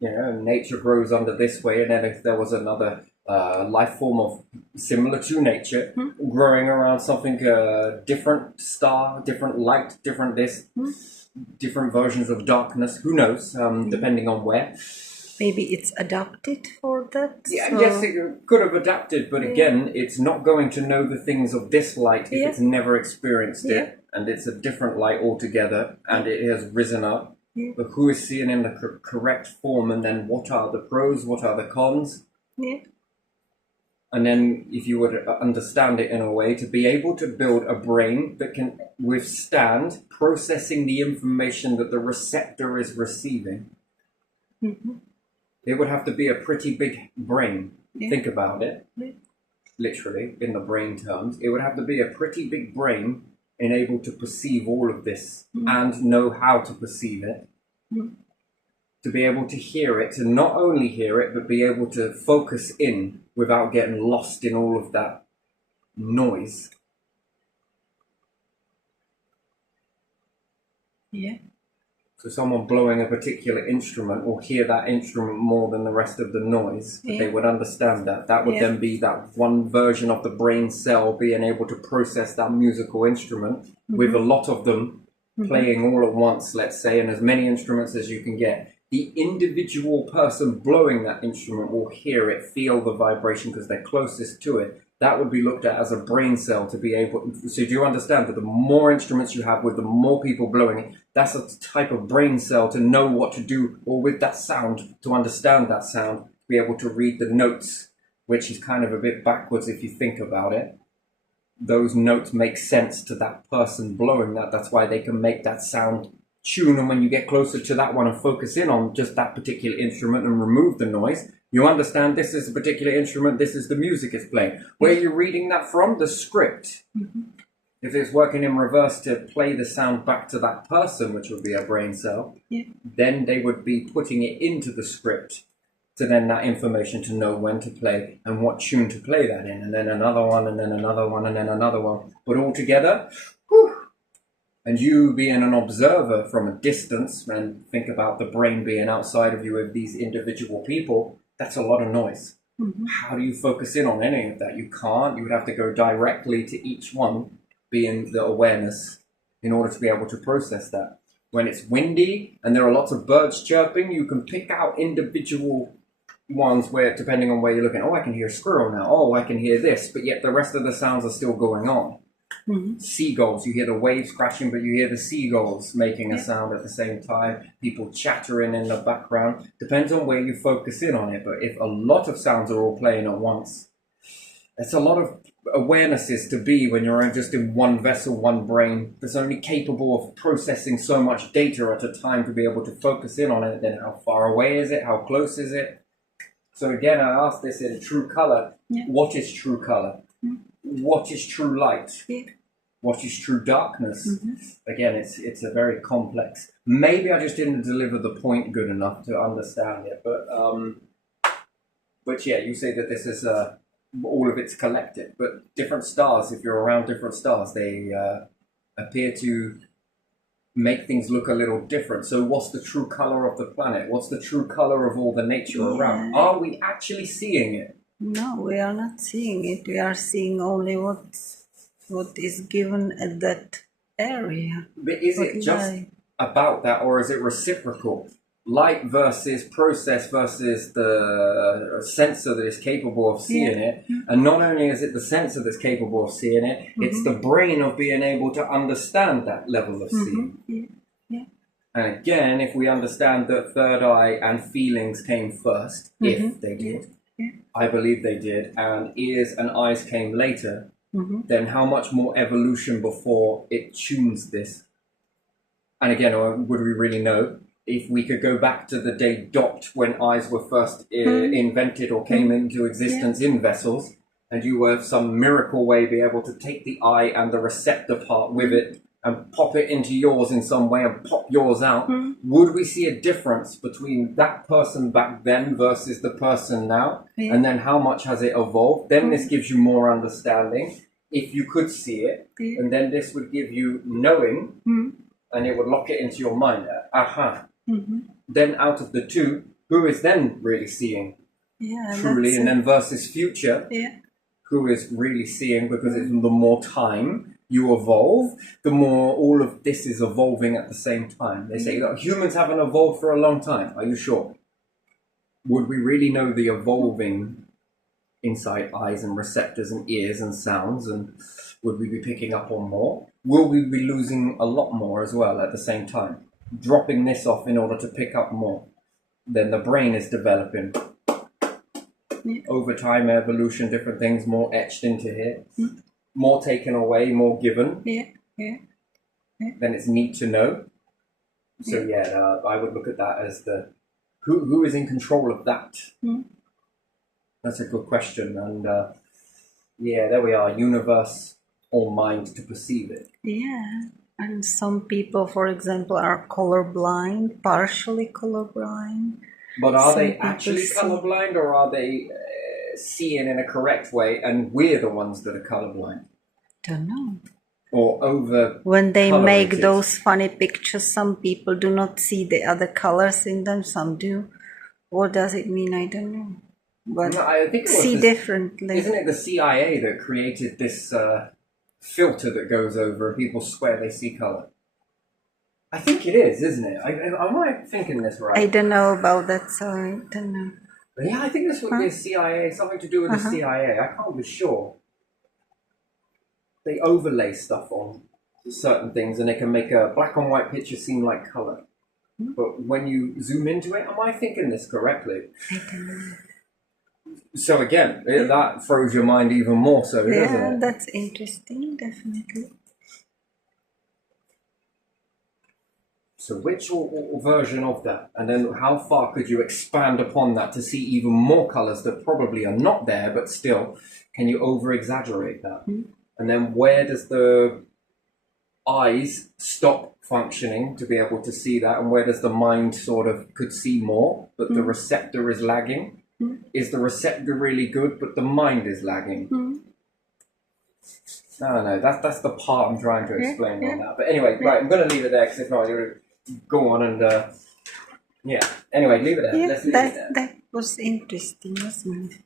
You know, nature grows under this way, and then if there was another life form of similar to nature growing around something different star, different light, different this, different versions of darkness, who knows, depending on where. Maybe it's adapted for that. Yeah, so... yes, it could have adapted, but again, it's not going to know the things of this light if it's never experienced it, and it's a different light altogether, and it has risen up. But who is seeing in the correct form, and then what are the pros, what are the cons? Yeah. And then if you were to understand it in a way, to be able to build a brain that can withstand processing the information that the receptor is receiving. it would have to be a pretty big brain. Yeah. Think about it. Yeah. Literally, in the brain terms, it would have to be a pretty big brain and able to perceive all of this and know how to perceive it. To be able to hear it, to not only hear it, but be able to focus in without getting lost in all of that noise. Yeah. So someone blowing a particular instrument will hear that instrument more than the rest of the noise. But they would understand that. That would then be that one version of the brain cell being able to process that musical instrument with a lot of them playing all at once, let's say, and as many instruments as you can get. The individual person blowing that instrument will hear it, feel the vibration because they're closest to it. That would be looked at as a brain cell to be able. So do you understand that the more instruments you have with the more people blowing it, that's a type of brain cell to know what to do or with that sound, to understand that sound, to be able to read the notes, which is kind of a bit backwards if you think about it. Those notes make sense to that person blowing that. That's why they can make that sound tune, and when you get closer to that one and focus in on just that particular instrument and remove the noise, you understand this is a particular instrument, this is the music it's playing. Where are you reading that from? The script. If it's working in reverse to play the sound back to that person, which would be a brain cell, then they would be putting it into the script to then that information to know when to play and what tune to play that in, and then another one, and then another one, and then another one. But all together, whew. And you being an observer from a distance, and think about the brain being outside of you with these individual people, that's a lot of noise. How do you focus in on any of that? You can't. You would have to go directly to each one, being the awareness, in order to be able to process that. When it's windy and there are lots of birds chirping, you can pick out individual ones where, depending on where you're looking, oh, I can hear a squirrel now, oh, I can hear this, but yet the rest of the sounds are still going on. Seagulls, you hear the waves crashing, but you hear the seagulls making a sound at the same time, people chattering in the background. Depends on where you focus in on it, but if a lot of sounds are all playing at once, it's a lot of awarenesses to be when you're just in one vessel, one brain that's only capable of processing so much data at a time to be able to focus in on it. Then how far away is it? How close is it? So again, I asked this in true color. What is true color? What is true light? What is true darkness? Again, it's a very complex. Maybe I just didn't deliver the point good enough to understand it, but yeah, you say that this is all of it's collective, but different stars. If you're around different stars, they appear to make things look a little different. So, what's the true color of the planet? What's the true color of all the nature around? Are we actually seeing it? No, we are not seeing it. We are seeing only what is given at that area. But is it just about that, or is it reciprocal? Light versus process versus the sensor that is capable of seeing it. And not only is it the sensor that's capable of seeing it, it's the brain of being able to understand that level of seeing. And again, if we understand that third eye and feelings came first, if they did, I believe they did, and ears and eyes came later, then how much more evolution before it tunes this? And again, would we really know? If we could go back to the day dot when eyes were first invented or came into existence in vessels, and you were some miracle way be able to take the eye and the receptor part with it and pop it into yours in some way and pop yours out, would we see a difference between that person back then versus the person now? And then how much has it evolved? Then this gives you more understanding if you could see it, and then this would give you knowing, and it would lock it into your mind. Then out of the two, who is then really seeing truly, and then versus future, who is really seeing, because it's the more time you evolve, the more all of this is evolving at the same time. They say that humans haven't evolved for a long time. Are you sure? Would we really know the evolving inside eyes and receptors and ears and sounds, and would we be picking up on more? Will we be losing a lot more as well at the same time? Dropping this off in order to pick up more. Then the brain is developing. Over time, evolution, different things, more etched into here. More taken away, more given. Then it's neat to know. So I would look at that as the Who is in control of that? Mm. That's a good question. And yeah, there we are. Universe or mind to perceive it. Yeah. And some people, for example, are colorblind, partially colorblind. But are Some they people actually see- colorblind, or are they seeing in a correct way, and we're the ones that are colorblind? Don't know. Or over When they make colorated? those funny pictures, some people do not see the other colors in them, some do. What does it mean? I don't know. But No, I think it was see the- differently. Isn't it the CIA that created this filter that goes over and people swear they see color? I think it is, isn't it? Am I thinking this right? I don't know about that, so I don't know. Yeah, I think this would be a CIA, something to do with the CIA. I can't be sure. They overlay stuff on certain things and they can make a black and white picture seem like color. But when you zoom into it, am I thinking this correctly? I don't know. So again, that throws your mind even more so, doesn't Yeah, it? that's interesting, definitely. So which version of that? And then how far could you expand upon that to see even more colors that probably are not there, but still, can you over-exaggerate that? And then where does the eyes stop functioning to be able to see that, and where does the mind sort of could see more, but the receptor is lagging? Is the receptor really good, but the mind is lagging? I don't know. That's the part I'm trying to explain on that. But anyway, right, I'm going to leave it there because if not, you're going to go on and yeah. Anyway, leave it there. Yeah, Let's leave it there. that was interesting, wasn't it?